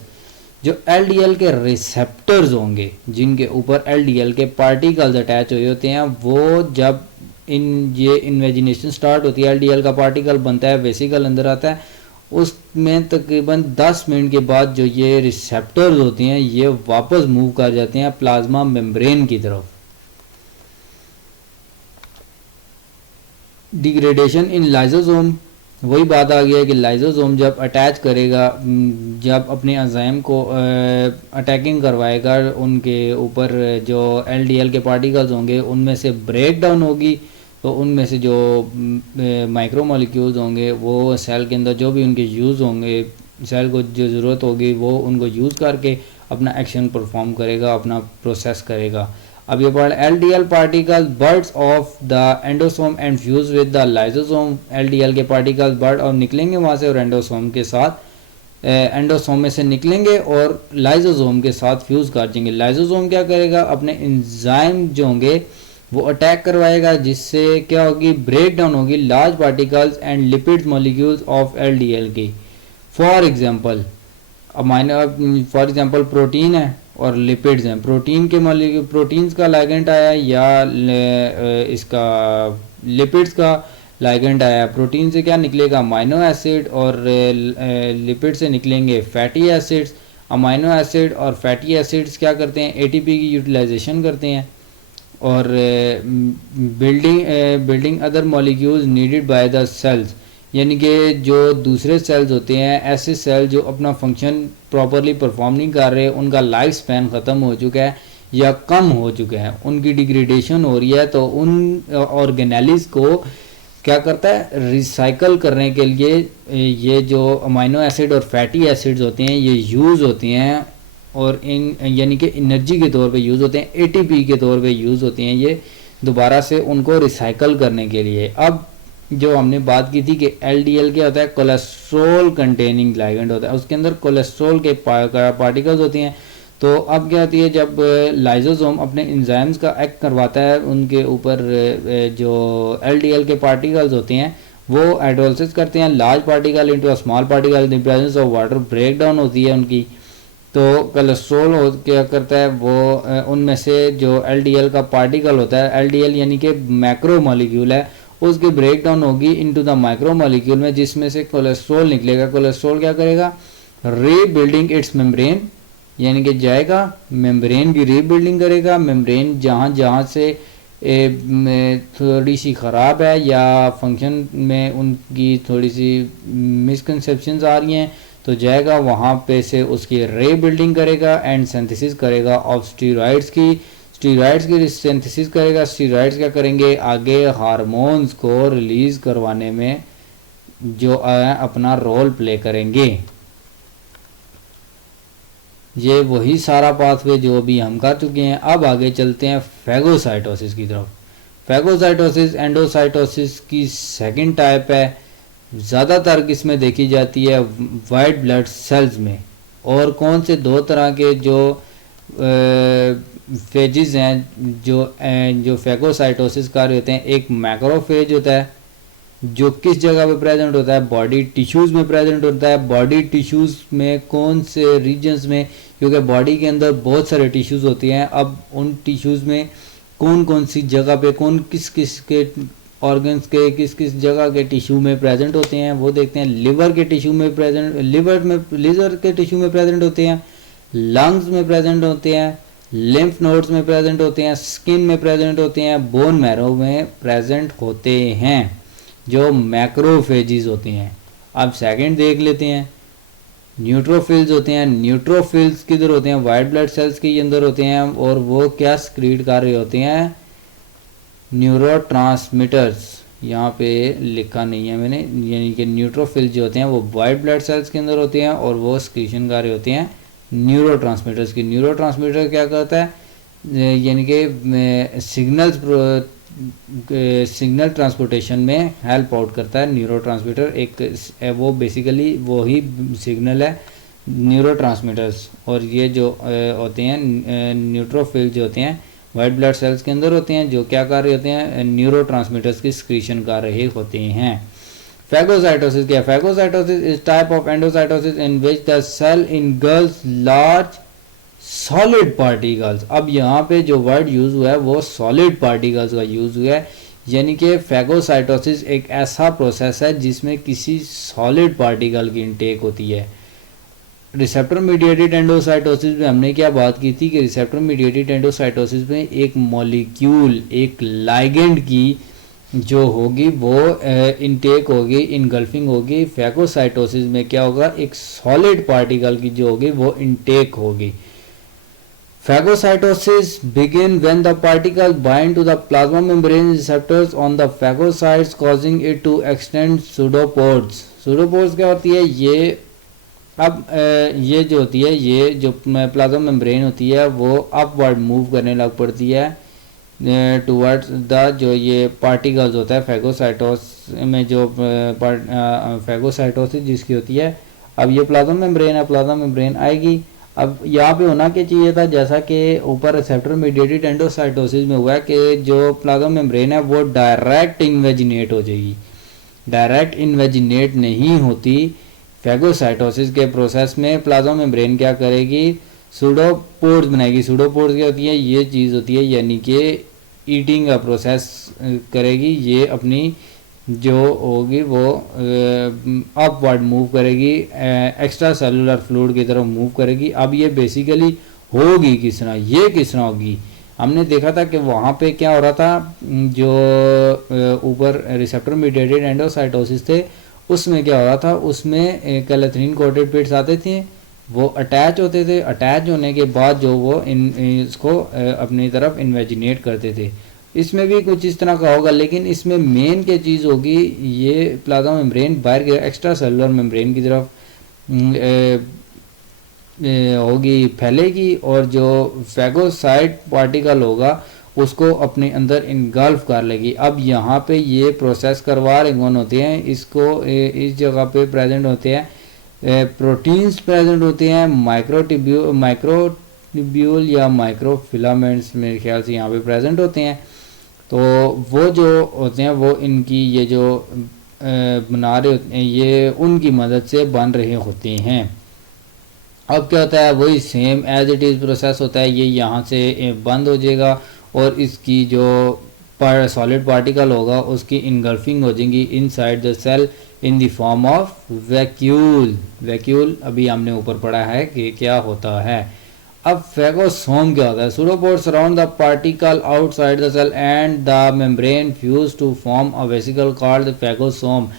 जो LDL के receptors होंगे जिनके ऊपर LDL के particles attach हुए होते हैं, वो जब ये इन्वेजिनेशन स्टार्ट होती है, LDL का पार्टिकल बनता है, वेसिकल अंदर आता है, उसमें तकरीबन 10 मिनट के बाद जो ये रिसेप्टर्स होती हैं ये वापस मूव कर जाते हैं प्लाज्मा मेम्ब्रेन की तरफ। डिग्रेडेशन इन लाइसोसोम, वही बात आ गई है कि लाइसोसोम जब अटैच करेगा, जब अपने एंजाइम को अटैकिंग करवाएगा, उनके ऊपर जो LDL के पार्टिकल्स होंगे उनमें से ब्रेक डाउन होगी, तो उनमें से जो माइक्रो मॉलिक्यूल्स होंगे वो सेल के अंदर जो भी उनके यूज़ होंगे, सेल को जो ज़रूरत होगी वो उनको यूज़ करके अपना एक्शन परफॉर्म करेगा, अपना प्रोसेस करेगा। अब ये पढ़ LDL particles birds of the endosome and fuse with the lysosome. LDL के पार्टिकल्स बर्ड और निकलेंगे वहाँ से और एंडोसोम के साथ एंडोसोम में से निकलेंगे और लाइसोसोम के साथ फ्यूज़ कर देंगे। लाइसोसोम क्या करेगा? अपने एंजाइम जो होंगे वो अटैक करवाएगा, जिससे क्या होगी? ब्रेक डाउन होगी large particles and lipid molecules of LDL की। फॉर एग्जांपल प्रोटीन है और लिपिड्स हैं। प्रोटीन के मॉलिक्यूल, प्रोटीन्स का लाइगेंड आया या इसका लिपिड्स का लाइगेंड आया। प्रोटीन से क्या निकलेगा? अमाइनो एसिड, और लिपिड से निकलेंगे फैटी एसिड्स। अमाइनो एसिड और फैटी एसिड्स क्या करते हैं? ATP की यूटिलाइजेशन करते हैं और building other molecules needed by the cells, यानी कि जो दूसरे सेल्स होते हैं, ऐसे सेल जो अपना फंक्शन प्रॉपरली परफॉर्म नहीं कर रहे, उनका लाइफ स्पैन ख़त्म हो चुका है या कम हो चुका है, उनकी डिग्रेडेशन हो रही है, तो उन ऑर्गेनेलिस को क्या करता है? रिसाइकल करने के लिए ये जो अमाइनो एसिड और फैटी एसिड्स होते हैं ये यूज़ होती हैं और इन यानी कि एनर्जी के तौर पे यूज़ होते हैं, ATP के तौर पे यूज़ होती हैं ये दोबारा से उनको रिसाइकल करने के लिए। अब जो हमने बात की थी कि LDL क्या होता है? कोलेस्ट्रॉल कंटेनिंग लाइगेंड होता है, उसके अंदर कोलेस्ट्रॉल के पार्टिकल्स होती हैं। तो अब क्या होती है? जब लाइसोसोम अपने एंजाइम्स का एक्ट करवाता है, उनके ऊपर जो LDL के पार्टिकल्स होते हैं वो हाइड्रोलिसिस करते हैं large particle into a small particle in the presence of water, break down होती है उनकी। तो कोलेस्ट्रॉल क्या करता है? वो उनमें से जो LDL का पार्टिकल होता है, LDL यानी कि मैक्रो मॉलिक्यूल है, उसकी ब्रेक डाउन होगी इनटू द माइक्रो मॉलिक्यूल में, जिसमें से कोलेस्ट्रॉल निकलेगा। कोलेस्ट्रॉल क्या करेगा? रीबिल्डिंग इट्स मेम्ब्रेन, यानी कि जाएगा मेम्ब्रेन की रीबिल्डिंग करेगा। मेम्ब्रेन जहाँ जहाँ से थोड़ी सी ख़राब है या फंक्शन में उनकी थोड़ी सी मिसकंसेप्शंस आ रही हैं, तो जाएगा वहाँ पे से उसकी रे बिल्डिंग करेगा एंड सिंथेसिस करेगा ऑफ स्टीरॉइड्स की सिंथेसिस करेगा। स्टीरॉइड्स क्या करेंगे, आगे हार्मोन्स को रिलीज़ करवाने में जो अपना रोल प्ले करेंगे। ये वही सारा पाथवे जो अभी हम कर चुके हैं। अब आगे चलते हैं फैगोसाइटोसिस की तरफ। फैगोसाइटोसिस एंडोसाइटोसिस की सेकंड टाइप है, ज़्यादातर किसमें देखी जाती है, वाइट ब्लड सेल्स में। और कौन से दो तरह के जो फेजेस हैं जो फैगोसाइटोसिस का होते हैं, एक मैक्रोफेज होता है जो किस जगह पे प्रेजेंट होता है, बॉडी टिश्यूज़ में प्रेजेंट होता है। बॉडी टिश्यूज़ में कौन से रीजन्स में, क्योंकि बॉडी के अंदर बहुत सारे टिश्यूज़ होते हैं। अब उन टिश्यूज़ में कौन कौन सी जगह पे कौन किस किस के ऑर्गन्स के किस किस जगह के टिश्यू में प्रेजेंट होते हैं वो देखते हैं। लिवर के टिश्यू में प्रेजेंट, लिवर के टिश्यू में प्रेजेंट होते हैं, लंग्स में प्रेजेंट होते हैं, लिम्फ नोड्स में प्रेजेंट होते हैं, स्किन में प्रेजेंट होते हैं, बोन मैरो में प्रेजेंट होते हैं, जो मैक्रोफेजिस होते हैं। अब सेकंड देख लेते हैं, न्यूट्रोफिल्स होते हैं। न्यूट्रोफिल्स किधर होते हैं, वाइट ब्लड सेल्स के अंदर होते हैं और वो क्या सक्रीट कर रहे होते हैं, न्यूरोट्रांसमीटर्स। यहाँ पे लिखा नहीं है मैंने, यानी कि न्यूट्रोफिल्स जो होते हैं वो वाइट ब्लड सेल्स के अंदर होते हैं और वो सक्रीशन कर रहे होते हैं न्यूरोट्रांसमीटर्स की। न्यूरोट्रांसमीटर क्या करता है, यानी कि सिग्नल ट्रांसपोर्टेशन में हेल्प आउट करता है। न्यूरोट्रांसमीटर एक वो बेसिकली वही सिग्नल है न्यूरोट्रांसमीटर्स। और ये जो होते हैं न्यूट्रोफिल जो होते हैं वाइट ब्लड सेल्स के अंदर होते हैं, जो क्या कर रहे होते हैं, न्यूरोट्रांसमीटर्स की सक्रीशन कर रहे होते हैं। फैगोसाइटोसिस क्या, phagocytosis is type of endocytosis in which the cell engulfs large solid particles. अब यहाँ पे जो वर्ड यूज़ हुआ है वो सॉलिड पार्टिकल्स का यूज़ हुआ है, यानी कि फैगोसाइटोसिस एक ऐसा प्रोसेस है जिसमें किसी सॉलिड पार्टिकल की इनटेक होती है। रिसेप्टर मीडिएटेड एंडोसाइटोसिस में हमने क्या बात की थी कि रिसेप्टर मीडिएटेड एंडोसाइटोसिस में एक मॉलिक्यूल, एक लाइगेंड की जो होगी वो इनटेक होगी, इनगल्फिंग होगी। फैगोसाइटोसिस में क्या होगा, एक सॉलिड पार्टिकल की जो होगी वो इनटेक होगी। Phagocytosis begin when the particles bind to the plasma membrane receptors on the phagocytes, causing it to extend pseudopores. Pseudopores क्या होती है, ये अब ये जो होती है, ये जो प्लाज्मा मेम्ब्रेन होती है वो अपवर्ड मूव करने लग पड़ती है टुवर्ड्स द जो ये पार्टिकल्स होता है फैगोसाइटोस में, जो फैगोसाइटोसिस जिसकी होती है। अब ये प्लाज्मा मेम्ब्रेन है, प्लाज्मा मेम्ब्रेन आएगी। अब यहाँ पे होना क्या चाहिए था, जैसा कि ऊपर रिसेप्टर मीडिएटेड एंडोसाइटोसिस में हुआ है कि जो प्लाज्मा मेम्ब्रेन है वो डायरेक्ट इन्वेजिनेट हो जाएगी। डायरेक्ट इन्वेजिनेट नहीं होती फैगोसाइटोसिस के प्रोसेस में। प्लाज्मा मेम्ब्रेन क्या करेगी, सूडोपोर्स बनाएगी। सूडोपोर्स क्या होती है, ये चीज़ होती है यानी कि ईटिंग का प्रोसेस करेगी। ये अपनी जो होगी वो अपवर्ड मूव करेगी, एक्स्ट्रा सेलुलर फ्लूइड की तरफ मूव करेगी। अब ये बेसिकली होगी किस तरह, ये किस तरह होगी, हमने देखा था कि वहाँ पे क्या हो रहा था, जो ऊपर रिसेप्टर मीडिएटेड एंडोसाइटोसिस थे उसमें क्या हो रहा था, उसमें कैलेथरीन कोटेड पेट्स आते थे, वो अटैच होते थे। अटैच होने के बाद जो वो इसको अपनी तरफ इन्वेजिनेट करते थे। इसमें भी कुछ इस तरह का होगा, लेकिन इसमें मेन क्या चीज़ होगी, ये प्लाज्मा मेम्ब्रेन बाहर के एक्स्ट्रा सेलुलर मेम्ब्रेन की तरफ होगी, फैलेगी और जो फैगोसाइट पार्टिकल होगा उसको अपने अंदर इनगल्फ कर लेगी। अब यहाँ पे ये प्रोसेस करवा रहे कौन होते हैं, इसको इस जगह पे प्रेजेंट होते हैं प्रोटीन्स प्रेजेंट होते हैं, माइक्रोट्यूब्यूल या माइक्रोफिलामेंट्स मेरे ख्याल से यहाँ पे प्रेजेंट होते हैं। तो वो जो होते हैं वो इनकी ये जो बना रहे होते हैं ये उनकी मदद से बन रहे होते हैं। अब क्या होता है, वही same as it is process होता है, ये यहाँ से बंद हो जाएगा और इसकी जो सॉलिड पार्टिकल होगा उसकी इनगल्फिंग हो जाएगी inside the cell in the form of vacuole. Vacuole अभी हमने ऊपर पढ़ा है कि क्या होता है। अब फेगोसोम क्या होता है? Pseudopod surround the particle outside the cell and the membrane fuse to form a vesicle called the phagosome.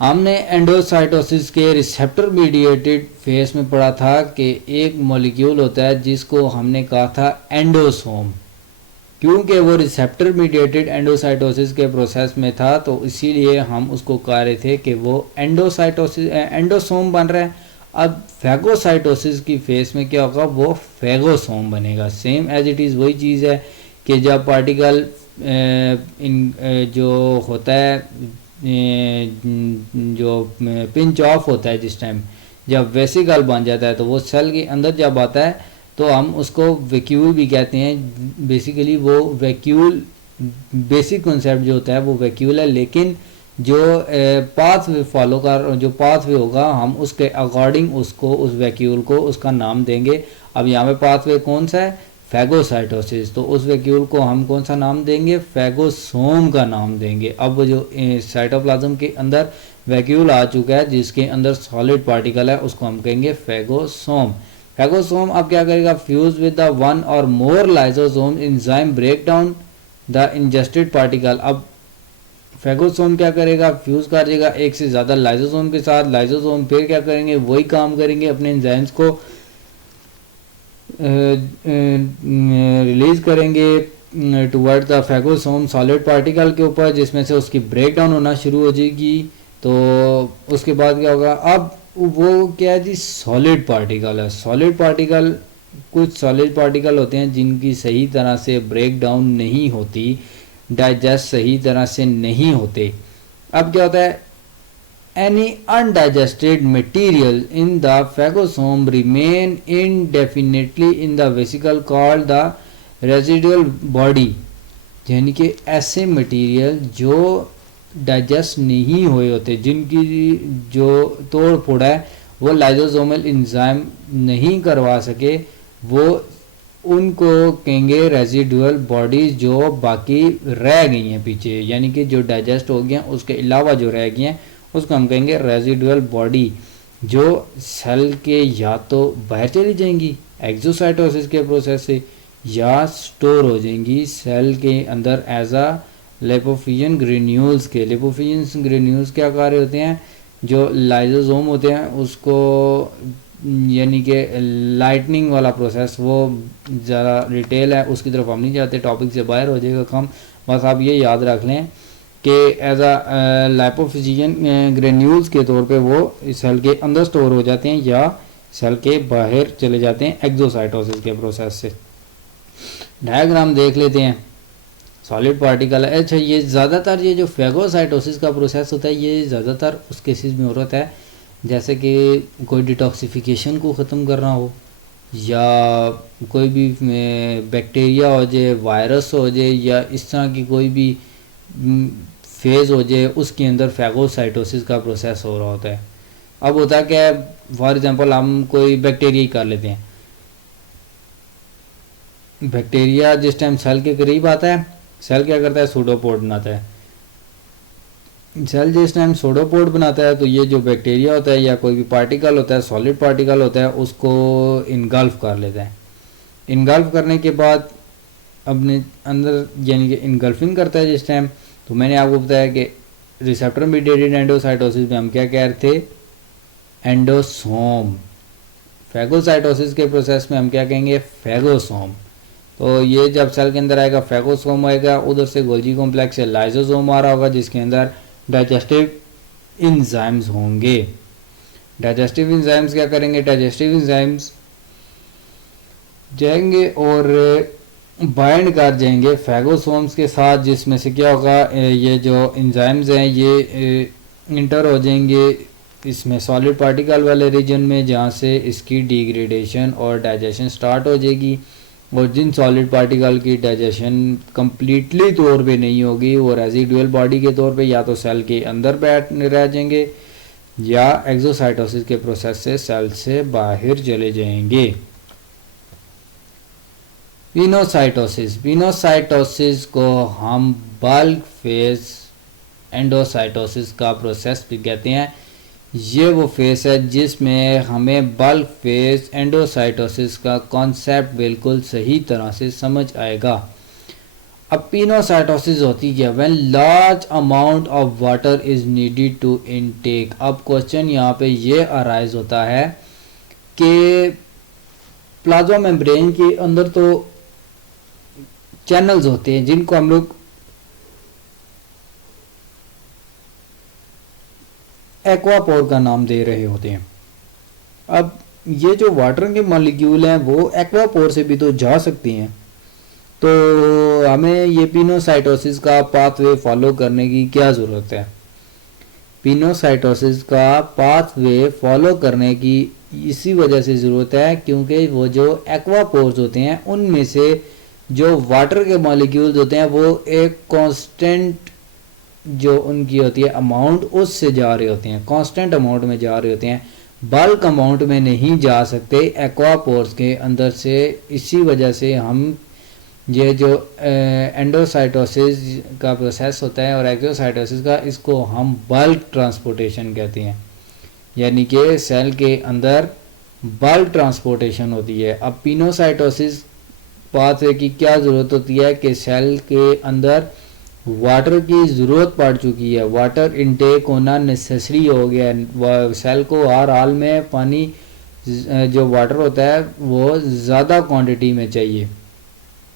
हमने एंडोसाइटोसिस के रिसेप्टर मीडिएटेड फेस में पढ़ा था कि एक मॉलिक्यूल होता है जिसको हमने कहा था एंडोसोम, क्योंकि वो रिसेप्टर मीडिएटेड एंडोसाइटोसिस के प्रोसेस में था, तो इसीलिए हम उसको कह रहे थे कि वो एंडोसोम बन रहा है। अब फेगोसाइटोसिस की फेस में क्या होगा? वो फेगोसोम बनेगा। सेम एज इट इज़ वही चीज़ है कि जब पार्टिकल जो होता है जो पिंच ऑफ होता है, जिस टाइम जब वेसिकल बन जाता है तो वो सेल के अंदर जब आता है तो हम उसको वैक्यूल भी कहते हैं। बेसिकली वो वैक्यूल, बेसिक कॉन्सेप्ट जो होता है वो वैक्यूल है, लेकिन जो पाथवे फॉलो कर, जो पाथवे होगा हम उसके अकॉर्डिंग उसको, उस वैक्यूल को उसका नाम देंगे। अब यहाँ पे पाथवे कौन सा है? फेगोसाइटोसिस। तो उस वैक्यूल को हम कौन सा नाम देंगे? फेगोसोम का नाम देंगे। अब वो जो साइटोप्लाज्म के अंदर वैक्यूल आ चुका है जिसके अंदर सॉलिड पार्टिकल है, उसको हम कहेंगे फेगोसोम। फेगोसोम अब क्या करेगा? Fuse with the one or more lysosome enzyme break down the ingested particle. अब फेगोसोम क्या करेगा? फ्यूज कर देगा एक से ज़्यादा लाइसोसोम के साथ। लाइसोसोम फिर क्या करेंगे? वही काम करेंगे, अपने एंजाइम्स को रिलीज करेंगे toward the phagosome solid particle के ऊपर, जिसमें से उसकी ब्रेक डाउन होना शुरू हो जाएगी। तो उसके बाद क्या होगा? अब वो क्या है जी? सॉलिड पार्टिकल है। सॉलिड पार्टिकल, कुछ सॉलिड पार्टिकल होते हैं जिनकी सही तरह से ब्रेक डाउन नहीं होती, डाइजेस्ट सही तरह से नहीं होते। अब क्या होता है? Any undigested material in the phagosome remain indefinitely in the vesicle called the residual body। यानी कि ऐसे मटेरियल जो डाइजेस्ट नहीं हुए होते, जिनकी जो तोड़ फोड़ है वो लाइसोसोमल एंजाइम नहीं करवा सके, वो उनको कहेंगे रेजिडुअल बॉडीज, जो बाकी रह गई हैं पीछे, यानी कि जो डाइजेस्ट हो गया उसके अलावा जो रह गई हैं उसको हम कहेंगे रेजिडुअल बॉडी, जो सेल के या तो बाहर चली जाएंगी एक्सोसाइटोसिस के प्रोसेस से, या स्टोर हो जाएंगी सेल के अंदर एज अ लिपोफिजन ग्रेन्यूल्स के। लिपोफिजन ग्रेन्यूल्स क्या कार्य होते हैं? जो लाइसोसोम होते हैं उसको, यानी कि लाइटनिंग वाला प्रोसेस, वो ज़रा डिटेल है, उसकी तरफ हम नहीं जाते, टॉपिक से बाहर हो जाएगा कम। बस आप ये याद रख लें कि एज अ लाइपोफिजियन ग्रेन्यूल्स के तौर पे वो सेल के अंदर स्टोर हो जाते हैं या सेल के बाहर चले जाते हैं एक्सोसाइटोसिस के प्रोसेस से। डायग्राम देख लेते हैं। सॉलिड पार्टिकल है। अच्छा, ये ज़्यादातर ये जो फेगोसाइटोसिस का प्रोसेस होता है ये ज़्यादातर उस केसेस में हो रहा है जैसे कि कोई डिटॉक्सिफिकेशन को ख़त्म करना हो, या कोई भी बैक्टीरिया हो जाए, वायरस हो जाए, या इस तरह की कोई भी फेज़ हो जाए, उसके अंदर फेगोसाइटोसिस का प्रोसेस हो रहा होता है। अब होता है क्या, फॉर एग्जांपल हम कोई बैक्टीरिया ही कर लेते हैं। बैक्टीरिया जिस टाइम सेल के करीब आता है, सेल क्या करता है? सूडोपोड बनाता है। सेल जिस टाइम सूडोपोड बनाता है तो ये जो बैक्टीरिया होता है या कोई भी पार्टिकल होता है, सॉलिड पार्टिकल होता है, उसको इनगल्फ कर लेता है। इनगल्फ करने के बाद अपने अंदर, यानी कि इनगल्फिंग करता है जिस टाइम, तो मैंने आपको बताया कि रिसेप्टर मीडिएटेड एंडोसाइटोसिस में हम क्या कह रहे थे? एंडोसोम। फेगोसाइटोसिस के प्रोसेस में हम क्या कहेंगे? फेगोसोम। तो ये जब सेल के अंदर आएगा फेगोसोम आएगा, उधर से गोल्जी कॉम्प्लेक्स से लाइसोसोम आ रहा होगा जिसके अंदर डाइजेस्टिव इंजाइम्स होंगे। डाइजेस्टिव इंजाइम्स क्या करेंगे? डाइजेस्टिव इंजाइम्स जाएंगे और बाइंड कर जाएंगे फेगोसोम्स के साथ, जिसमें से क्या होगा, ये जो इंजाइम्स हैं ये इंटर हो जाएंगे इसमें सॉलिड पार्टिकल वाले रीजन में, जहाँ से इसकी डिग्रेडेशन और डाइजेशन स्टार्ट हो जाएगी। और जिन सॉलिड पार्टिकल की डाइजेशन कम्प्लीटली तौर पे नहीं होगी, वो रेजिडुअल बॉडी के तौर पे या तो सेल के अंदर बैठ रह जाएंगे या एक्सोसाइटोसिस के प्रोसेस से सेल से बाहर चले जाएंगे। विनोसाइटोसिस। विनोसाइटोसिस को हम बल्क फेज एंडोसाइटोसिस का प्रोसेस भी कहते हैं, ये वो फेस है जिसमें हमें बल्क फेस एंडोसाइटोसिस का कॉन्सेप्ट बिल्कुल सही तरह से समझ आएगा। अब पिनोसाइटोसिस होती है when large amount of water is needed to intake. अब क्वेश्चन यहाँ पे ये अराइज होता है कि प्लाज्मा मेम्ब्रेन के अंदर तो चैनल्स होते हैं जिनको हम लोग एक्वापोर का नाम दे रहे होते हैं। अब ये जो वाटर के मॉलिक्यूल हैं वो एक्वापोर से भी तो जा सकती हैं, तो हमें ये पिनोसाइटोसिस का पाथवे फॉलो करने की क्या ज़रूरत है। पिनोसाइटोसिस का पाथवे फॉलो करने की इसी वजह से ज़रूरत है क्योंकि वो जो एक्वापोर्स होते हैं उनमें से जो वाटर के मॉलिक्यूल्स होते हैं वो एक कांस्टेंट जो उनकी होती है अमाउंट उससे जा रहे होते हैं, कांस्टेंट अमाउंट में जा रहे होते हैं, बल्क अमाउंट में नहीं जा सकते एक्वापोर्स के अंदर से। इसी वजह से हम ये जो एंडोसाइटोसिस का प्रोसेस होता है और एक्सोसाइटोसिस का, इसको हम बल्क ट्रांसपोर्टेशन कहते हैं, यानी कि सेल के अंदर बल्क ट्रांसपोर्टेशन होती है। अब पिनोसाइटोसिस पाथवे की क्या ज़रूरत होती है कि सेल के अंदर वाटर की ज़रूरत पड़ चुकी है, वाटर इनटेक होना नेसेसरी हो गया है, सेल को हर हाल में पानी जो वाटर होता है वो ज़्यादा क्वांटिटी में चाहिए।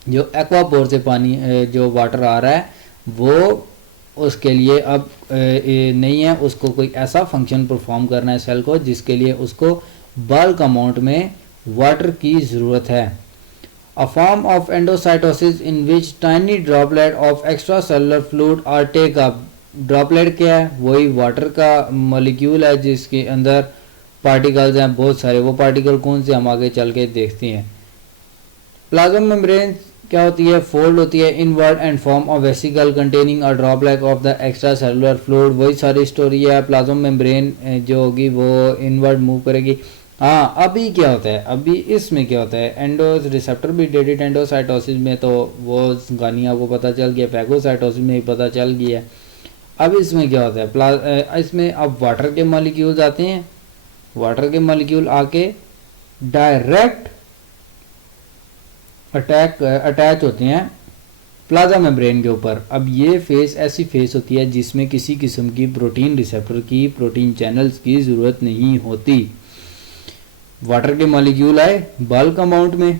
जो एक्वापोर से पानी जो वाटर आ रहा है वो उसके लिए अब नहीं है, उसको कोई ऐसा फंक्शन परफॉर्म करना है सेल को जिसके लिए उसको बल्क अमाउंट में वाटर की ज़रूरत है। A form of endocytosis in which tiny droplet of extracellular fluid are take up। Droplet क्या है? वही वाटर का मॉलिक्यूल है जिसके अंदर पार्टिकल्स हैं बहुत सारे। वो पार्टिकल कौन से हम आगे चल के देखते हैं। प्लाज्मा मेम्ब्रेन क्या होती है? फोल्ड होती है inward and form of vesicle containing a droplet of the extra cellular fluid. वही सारी स्टोरी है। प्लाज्मा मेम्ब्रेन जो होगी वो इनवर्ड मूव करेगी। हाँ, अभी क्या होता है, अभी इसमें क्या होता है, एंडोज रिसेप्टर भी डेडिड एंडोसाइटोसिस में तो वो गानी आपको पता चल गया, फैगोसाइटोसिस में भी पता चल गया। अब इसमें क्या होता है, इसमें अब वाटर के मॉलिक्यूल्स आते हैं, वाटर के मॉलिक्यूल आके डायरेक्ट अटैच होते हैं प्लाज्मा मेम्ब्रेन के ऊपर। अब ये फेस ऐसी फेस होती है जिसमें किसी किस्म की प्रोटीन रिसेप्टर की, प्रोटीन चैनल्स की ज़रूरत नहीं होती। वाटर के मॉलिक्यूल आए बल्क अमाउंट में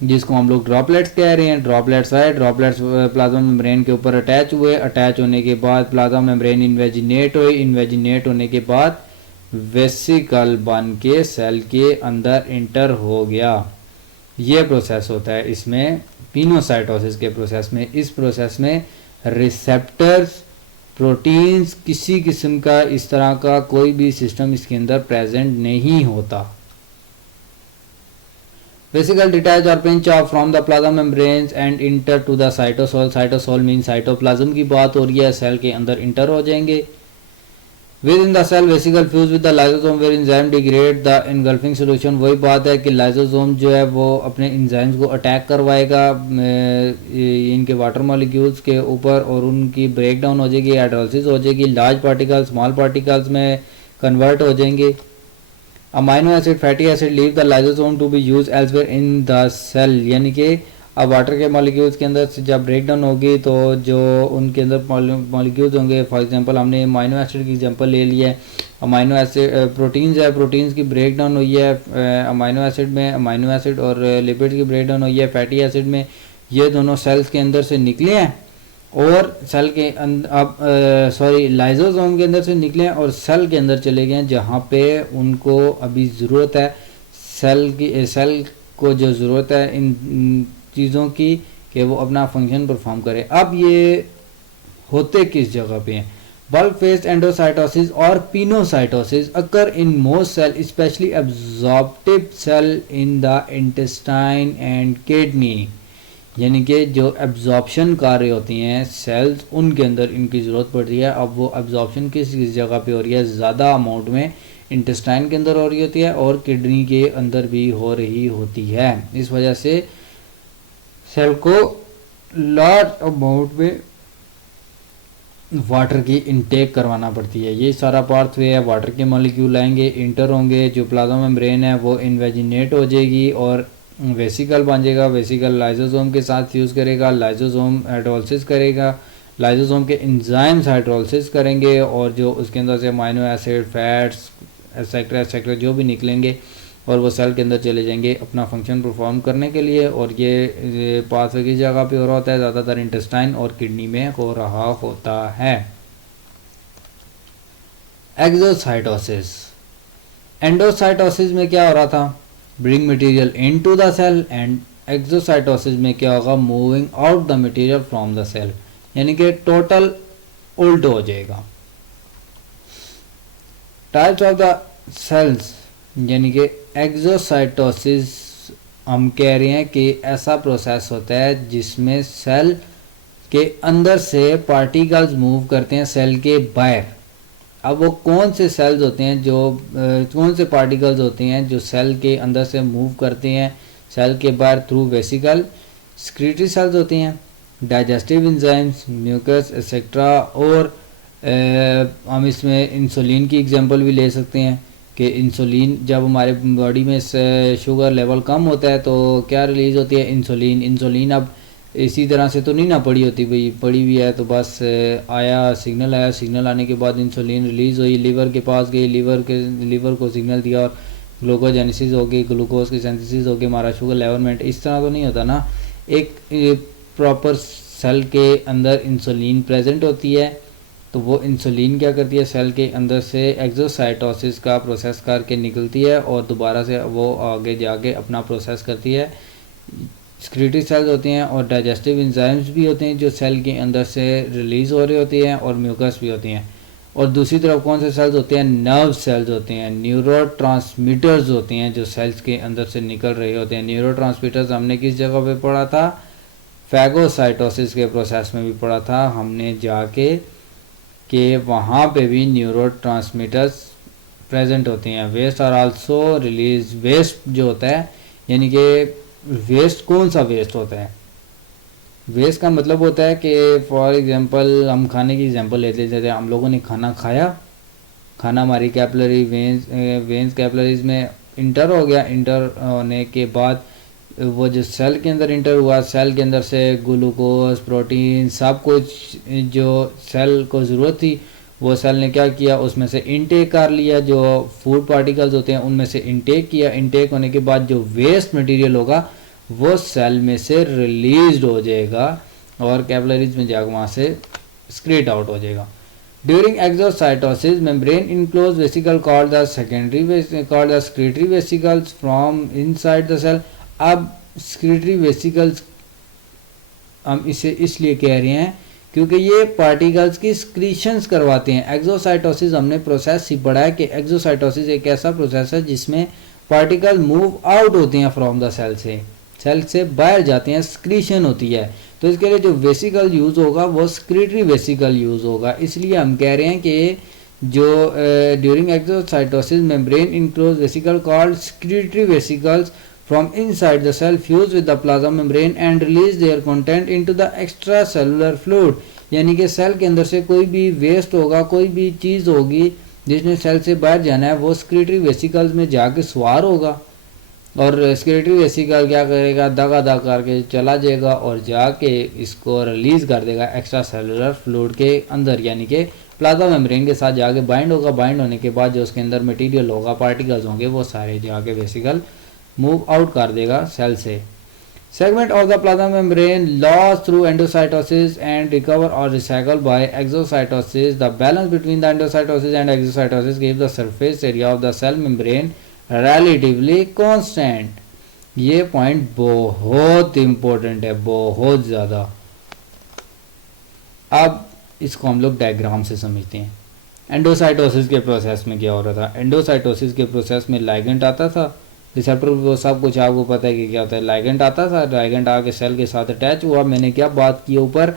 जिसको हम लोग ड्रॉपलेट्स कह रहे हैं। ड्रॉपलेट्स आए, ड्रॉपलेट्स प्लाज्मा मेम्ब्रेन के ऊपर अटैच हुए, अटैच होने के बाद प्लाज्मा मेम्ब्रेन इन्वेजिनेट हुए, इन्वेजिनेट होने के बाद वेसिकल बन के सेल के अंदर इंटर हो गया। ये प्रोसेस होता है इसमें पिनोसाइटोसिस के प्रोसेस में। इस प्रोसेस में रिसेप्टर्स, प्रोटीन्स, किसी किस्म का इस तरह का कोई भी सिस्टम इसके अंदर प्रेजेंट नहीं होता। Vesicle detach or pinch off from the plasma membranes and enter to the cytosol। cytosol means cytoplasm की बात हो रही है, सेल के अंदर इंटर हो जाएंगे। Within the cell vesicle fuse with the lysosome where enzyme degrade the engulfing solution। वही बात है कि लाइसोसोम जो है वो अपने इंजाइम्स को अटैक करवाएगा इनके वाटर मॉलिक्यूल्स के ऊपर और उनकी ब्रेक डाउन हो जाएगी, हाइड्रोलिसिस हो जाएगी, लार्ज पार्टिकल्स स्मॉल पार्टिकल्स में कन्वर्ट हो जाएंगे। Amino acid, fatty acid leave the lysosome to be use elsewhere in the cell. यानी कि अब वाटर के मॉलिक्यूल्स के अंदर से जब ब्रेक डाउन होगी तो जो उनके अंदर मॉलिक्यूल्स होंगे, फॉर एग्जांपल हमने अमाइनो एसिड की एग्जांपल ले लिया है। अमाइनो एसिड प्रोटीन्स है, प्रोटीन्स की ब्रेक डाउन हुई है अमाइनो एसिड में, अमाइनो एसिड और लिपिड की ब्रेक डाउन हुई है फैटी एसिड में। ये दोनों सेल्स के अंदर से निकले हैं और सेल के अंदर अब लाइसोसोम के अंदर से निकले हैं और सेल के अंदर चले गए हैं जहाँ पे उनको अभी ज़रूरत है सेल को जो ज़रूरत है इन चीज़ों की कि वो अपना फंक्शन परफॉर्म करे। अब ये होते किस जगह पे हैं? बल्क फेस एंडोसाइटोसिस और pinocytosis occur in most cell specially absorptive cell in the intestine and kidney. यानी कि जो एब्जॉर्प्शन कार्य होती हैं सेल्स उनके अंदर इनकी ज़रूरत पड़ती है। अब वो एब्जॉर्प्शन किस जगह पे हो रही है? ज़्यादा अमाउंट में इंटेस्टाइन के अंदर हो रही होती है और किडनी के अंदर भी हो रही होती है। इस वजह से सेल को लार्ज अमाउंट में वाटर की इनटेक करवाना पड़ती है। ये सारा पाथवे है, वाटर के मॉलिक्यूल आएंगे, इंटर होंगे, जो प्लाज्मा मेम्ब्रेन है वो इन्वेजिनेट हो जाएगी और वेसिकल बन जाएगा। वेसिकल लाइसोसोम के साथ फ्यूज़ करेगा, लाइसोसोम हाइड्रोलिसिस करेगा, लाइसोसोम के एंजाइम्स हाइड्रोलिसिस करेंगे और जो उसके अंदर से अमाइनो एसिड, फैट्स एक्सेट्रा जो भी निकलेंगे और वो सेल के अंदर चले जाएंगे अपना फंक्शन परफॉर्म करने के लिए। और ये पाथवे की जगह पे हो रहा होता है, ज़्यादातर इंटेस्टाइन और किडनी में हो रहा होता है। एक्सोसाइटोसिस, एंडोसाइटोसिस में क्या हो रहा था, bring material into the cell, and exocytosis में क्या होगा, moving out the material from the cell, यानी कि टोटल उल्ट हो जाएगा। टाइप्स ऑफ द सेल्स, यानी कि एक्सोसाइटोसिस हम कह रहे हैं कि ऐसा प्रोसेस होता है जिसमें सेल के अंदर से पार्टिकल्स मूव करते हैं सेल के बाहर। अब वो कौन से सेल्स होते हैं जो कौन से पार्टिकल्स होते हैं जो सेल के अंदर से मूव करते हैं सेल के बाहर थ्रू वेसिकल, सिक्रीटरी सेल्स होते हैं, डाइजेस्टिव एंजाइम्स, म्यूकस एक्सेट्रा। और हम इसमें इंसुलिन की एग्जांपल भी ले सकते हैं कि इंसुलिन जब हमारे बॉडी में शुगर लेवल कम होता है तो क्या रिलीज़ होती है, इंसुलिन। इंसुलिन अब इसी तरह से तो नहीं ना पड़ी होती, भाई पड़ी हुई है तो बस आया सिग्नल आने के बाद इंसुलिन रिलीज़ हुई, लीवर के पास गई, लीवर को सिग्नल दिया और ग्लूकोजेनेसिस हो गई, ग्लूकोज की सिंथेसिस हो गई, हमारा शुगर लेवल मेंट। इस तरह तो नहीं होता ना। एक प्रॉपर सेल के अंदर इंसुलिन प्रेजेंट होती है तो वो इंसुलिन क्या करती है, सेल के अंदर से एक्सोसाइटोसिस का प्रोसेस करके निकलती है और दोबारा से वो आगे जाके अपना प्रोसेस करती है। सिक्रीटरी सेल्स होते हैं और डाइजेस्टिव एंजाइम्स भी होते हैं जो सेल के अंदर से रिलीज़ हो रहे होते हैं और म्यूकस भी होती हैं। और दूसरी तरफ कौन से सेल्स होते हैं, नर्व सेल्स होते हैं, न्यूरोट्रांसमीटर्स होते हैं जो सेल्स के अंदर से निकल रहे होते हैं। न्यूरोट्रांसमीटर्स हमने किस जगह पे पढ़ा था, फैगोसाइटोसिस के प्रोसेस में भी पढ़ा था हमने जाके कि वहाँ पे भी न्यूरोट्रांसमीटर्स प्रेजेंट होते हैं। Waste are also release, waste जो होता है यानी कि वेस्ट कौन सा वेस्ट होता है, वेस्ट का मतलब होता है कि फॉर एग्जांपल हम खाने की एग्जांपल लेते हैं, हम लोगों ने खाना खाया, खाना हमारी कैपिलरी वेंस कैपिलरीज में इंटर हो गया, इंटर होने के बाद वो जो सेल के अंदर इंटर हुआ, सेल के अंदर से ग्लूकोज, प्रोटीन, सब कुछ जो सेल को ज़रूरत थी वो सेल ने क्या किया, उसमें से इनटेक कर लिया। जो फूड पार्टिकल्स होते हैं उनमें से इनटेक किया, इनटेक होने के बाद जो वेस्ट मटेरियल होगा वो सेल में से रिलीज्ड हो जाएगा और कैपिलरीज में जाकर वहाँ से स्क्रीट आउट हो जाएगा। During exocytosis membrane enclose vesicle called the secretory vesicles from inside the cell. अब सिक्रीटरी वेसिकल्स हम इसे इसलिए कह रहे हैं क्योंकि ये पार्टिकल्स की स्क्रीशंस करवाते हैं। एक्सोसाइटोसिस हमने प्रोसेस ही पढ़ा है कि एक्सोसाइटोसिस एक ऐसा प्रोसेस है जिसमें पार्टिकल मूव आउट होते हैं फ्रॉम द सेल से बाहर जाते हैं, स्क्रीशन होती है। तो इसके लिए जो वेसिकल यूज़ होगा वो सिक्रीटरी वेसिकल यूज़ होगा। इसलिए हम कह रहे हैं कि जो during exocytosis membrane enclose vesicle called secretory vesicles from inside the cell fuse with the plasma membrane and release their content into the extracellular fluid। यानी कि सेल के अंदर से कोई भी वेस्ट होगा, कोई भी चीज़ होगी जिसने सेल से बाहर जाना है वो सिक्रीटरी वेसिकल्स में जाके सवार होगा और सिक्रीटरी वेसिकल क्या करेगा, दगा करके चला जाएगा और जाके इसको रिलीज़ कर देगा एक्स्ट्रा सेलुलर फ्लूइड के अंदर, यानी कि प्लाज्मा मेम्ब्रेन के साथ जाके बाइंड होगा। बाइंड होने के बाद जो उसके अंदर मटेरियल होगा, पार्टिकल्स होंगे, वो सारे जाके वेसिकल मूव आउट कर देगा सेल से। Segment of the plasma membrane loss through endocytosis and recover or recycle by exocytosis. The balance between the endocytosis and exocytosis give the surface area of the cell membrane relatively constant. ये point बहुत important है, बहुत ज़्यादा। अब इसको हम लोग diagram से समझते हैं। एंडोसाइटोसिस के प्रोसेस में क्या हो रहा था, एंडोसाइटोसिस के प्रोसेस में लाइगेंट आता था, रिसेप्टर वो सब कुछ आपको पता है कि क्या होता है, लाइगेंट आता था, लाइगेंट आके सेल के साथ अटैच हुआ। मैंने क्या बात की ऊपर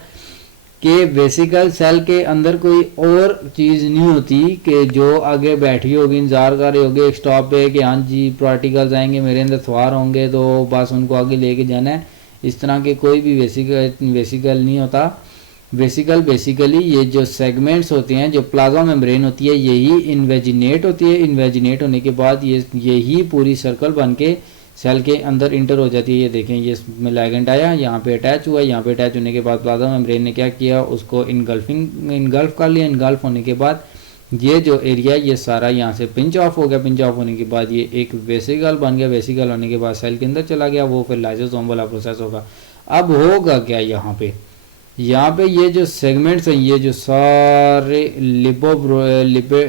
कि बेसिकल सेल के अंदर कोई और चीज़ नहीं होती कि जो आगे बैठी होगी, इंतजार कर रही होगी एक स्टॉप पे कि हाँ जी पार्टिकल्स आएंगे मेरे अंदर सवार होंगे तो बस उनको आगे लेके जाना है। इस तरह के कोई भी वेसिकल नहीं होता। बेसिकली ये जो सेगमेंट्स होते हैं, जो प्लाज्मा मेम्ब्रेन होती है, यही इन्वेजिनेट होती है। इन्वेजिनेट होने के बाद यही पूरी सर्कल बन के सेल के अंदर इंटर हो जाती है। ये देखें, ये इसमें लिगैंड आया, यहाँ पे अटैच हुआ, यहाँ पे अटैच होने के बाद प्लाज्मा मेम्ब्रेन ने क्या किया, उसको इनगल्फ कर लिया। इनगल्फ होने के बाद ये जो एरिया, ये सारा यहाँ से पिंच ऑफ हो गया। पिंच ऑफ होने के बाद ये एक वेसिकल बन गया। वेसिकल होने के बाद सेल के अंदर चला गया, वो फिर लाइसोसोम वाला प्रोसेस होगा। अब होगा क्या, यहाँ पे ये जो सेगमेंट्स हैं, ये जो सारे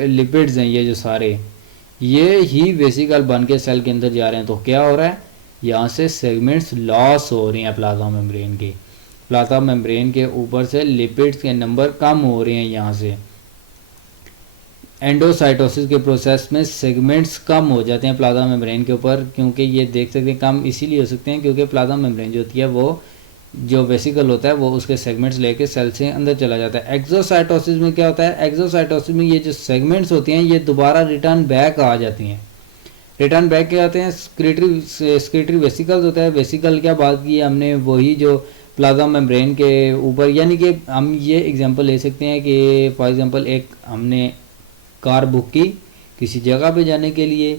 लिपिड्स हैं, ये जो सारे ये ही वेसिकल बन के सेल के अंदर जा रहे हैं। तो क्या हो रहा है, यहाँ से सेगमेंट्स लॉस हो रही हैं प्लाज्मा मेम्ब्रेन के। प्लाज्मा मेम्ब्रेन के ऊपर से लिपिड्स के नंबर कम हो रहे हैं। यहाँ से एंडोसाइटोसिस के प्रोसेस में सेगमेंट्स कम हो जाते हैं प्लाज्मा मेम्ब्रेन के ऊपर, क्योंकि ये देख सकते हैं कम इसीलिए हो सकते हैं क्योंकि प्लाज्मा मेम्ब्रेन जो होती है, वो जो वेसिकल होता है वो उसके सेगमेंट्स लेके सेल से अंदर चला जाता है। एक्सोसाइटोसिस में क्या होता है, एक्सोसाइटोसिस में ये जो सेगमेंट्स होती हैं ये दोबारा रिटर्न बैक आ जाती हैं। रिटर्न बैक क्या आते हैं, स्क्रीटरी वेसिकल्स होता है। वेसिकल क्या बात की हमने, वही जो प्लाज्मा मेम्ब्रेन के ऊपर, यानी कि हम ये एग्जांपल ले सकते हैं कि फॉर एग्जांपल एक हमने कार बुक की किसी जगह पे जाने के लिए,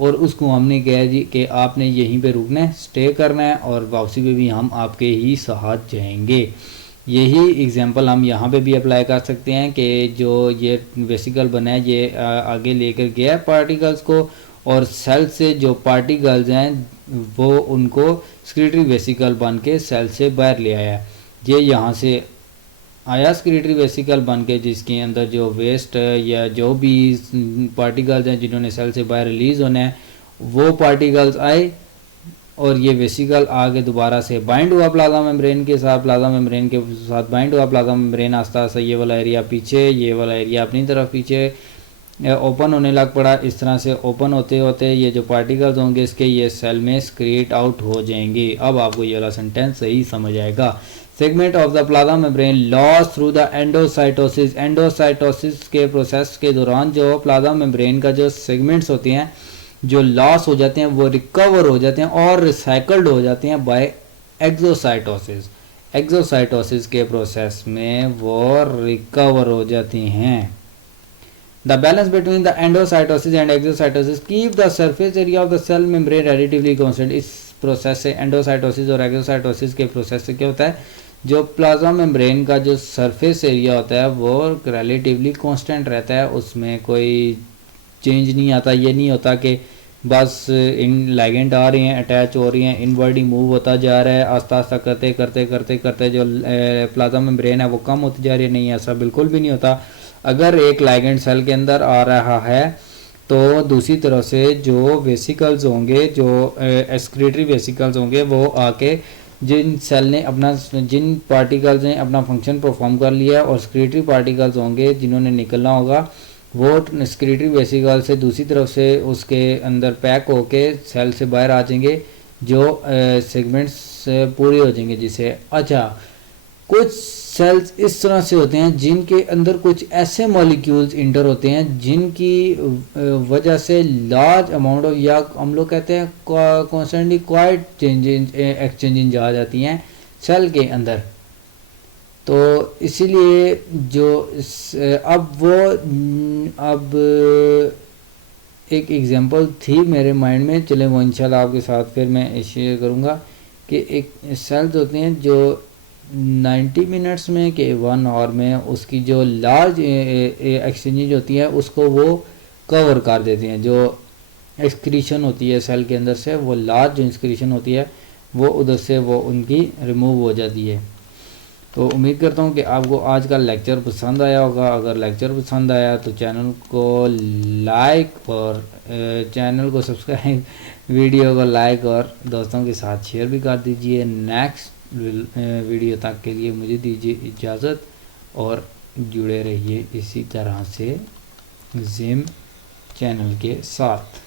और उसको हमने कहा जी कि आपने यहीं पे रुकना है, स्टे करना है, और वापसी पे भी हम आपके ही साथ जाएंगे। यही एग्जांपल हम यहाँ पे भी अप्लाई कर सकते हैं कि जो ये वेसिकल बना है, ये आगे लेकर गया पार्टिकल्स को, और सेल से जो पार्टिकल्स हैं वो उनको स्क्रीटरी वेसिकल बन के सेल से बाहर ले आया। ये यहाँ से आया स्क्रीटरी वेसिकल बन के, जिसके अंदर जो वेस्ट या जो भी पार्टिकल्स हैं जिन्होंने सेल से बाहर रिलीज़ होना है, वो पार्टिकल्स आए और ये वेसिकल आगे दोबारा से बाइंड हुआ प्लाज्मा मेम्ब्रेन के साथ। प्लाज्मा मेम्ब्रेन के साथ बाइंड हुआ प्लाज्मा मेम्ब्रेन, आस्ता आस्ता ये वाला एरिया पीछे, ये वाला एरिया अपनी तरफ पीछे ओपन होने लग पड़ा। इस तरह से ओपन होते होते ये जो पार्टिकल्स होंगे इसके, ये सेल में स्क्रीट आउट हो जाएंगे। अब आपको ये वाला सेंटेंस सही समझ आएगा। Segment of the plasma membrane loss through the endocytosis. Endocytosis के प्रोसेस के दौरान जो प्लाज्मा मेम्ब्रेन का जो सेगमेंट्स होते हैं जो लॉस हो जाते हैं, वो रिकवर हो जाते हैं और रिसाइकल्ड हो जाते हैं बाय एक्सोसाइटोसिस। एक्सोसाइटोसिस के प्रोसेस में वो रिकवर हो जाती हैं। The balance between the endocytosis and exocytosis keep the surface area of the cell membrane relatively constant। इस प्रोसेस से, एंडोसाइटोसिस और एक्सोसाइटोसिस के प्रोसेस से क्या होता है, जो प्लाज्मा मेम्ब्रेन का जो सरफेस एरिया होता है वो रिलेटिवली कांस्टेंट रहता है, उसमें कोई चेंज नहीं आता। ये नहीं होता कि बस इन लिगेंड आ रहे हैं, अटैच हो रही हैं, इनवर्ड मूव होता जा रहा है, आस्ता आस्ता करते करते करते करते जो प्लाज्मा मेम्ब्रेन है वो कम होती जा रही है। नहीं, ऐसा बिल्कुल भी नहीं होता। अगर एक लिगेंड सेल के अंदर आ रहा है तो दूसरी तरफ से जो वेसिकल्स होंगे, जो एक्सक्रीटरी वेसिकल्स होंगे, वो आके जिन सेल ने अपना, जिन पार्टिकल्स ने अपना फंक्शन परफॉर्म कर लिया, और स्क्रीटरी पार्टिकल्स होंगे जिन्होंने निकलना होगा, वो स्क्रीटरी वेसिकल से दूसरी तरफ से उसके अंदर पैक होके सेल से बाहर आ जाएंगे, जो सेगमेंट्स पूरे हो जाएंगे जिसे। अच्छा, कुछ सेल्स इस तरह से होते हैं जिनके अंदर कुछ ऐसे मॉलिक्यूल्स इंटर होते हैं जिनकी वजह से लार्ज अमाउंट ऑफ, या हम लोग कहते हैं कॉन्स्टेंटली क्वाइट चेंजेस एक्सचेंजिंग आ जाती हैं सेल के अंदर। तो इसीलिए जो अब एक एग्जांपल थी मेरे माइंड में, चले वो इंशाल्लाह आपके साथ फिर मैं शेयर करूँगा कि एक सेल्स होते हैं जो 90 मिनट्स में कि 1 आवर में उसकी जो लार्ज एक्सचेंज होती है उसको वो कवर कर देती हैं। जो एक्सक्रीशन होती है सेल के अंदर से, वो लार्ज जो एक्सक्रीशन होती है वो उधर से वो उनकी रिमूव हो जाती है। तो उम्मीद करता हूँ कि आपको आज का लेक्चर पसंद आया होगा। अगर लेक्चर पसंद आया तो चैनल को लाइक और चैनल को सब्सक्राइब, वीडियो को लाइक और दोस्तों के साथ शेयर भी कर दीजिए। नेक्स्ट वीडियो तक के लिए मुझे दीजिए इजाज़त और जुड़े रहिए इसी तरह से जिम चैनल के साथ।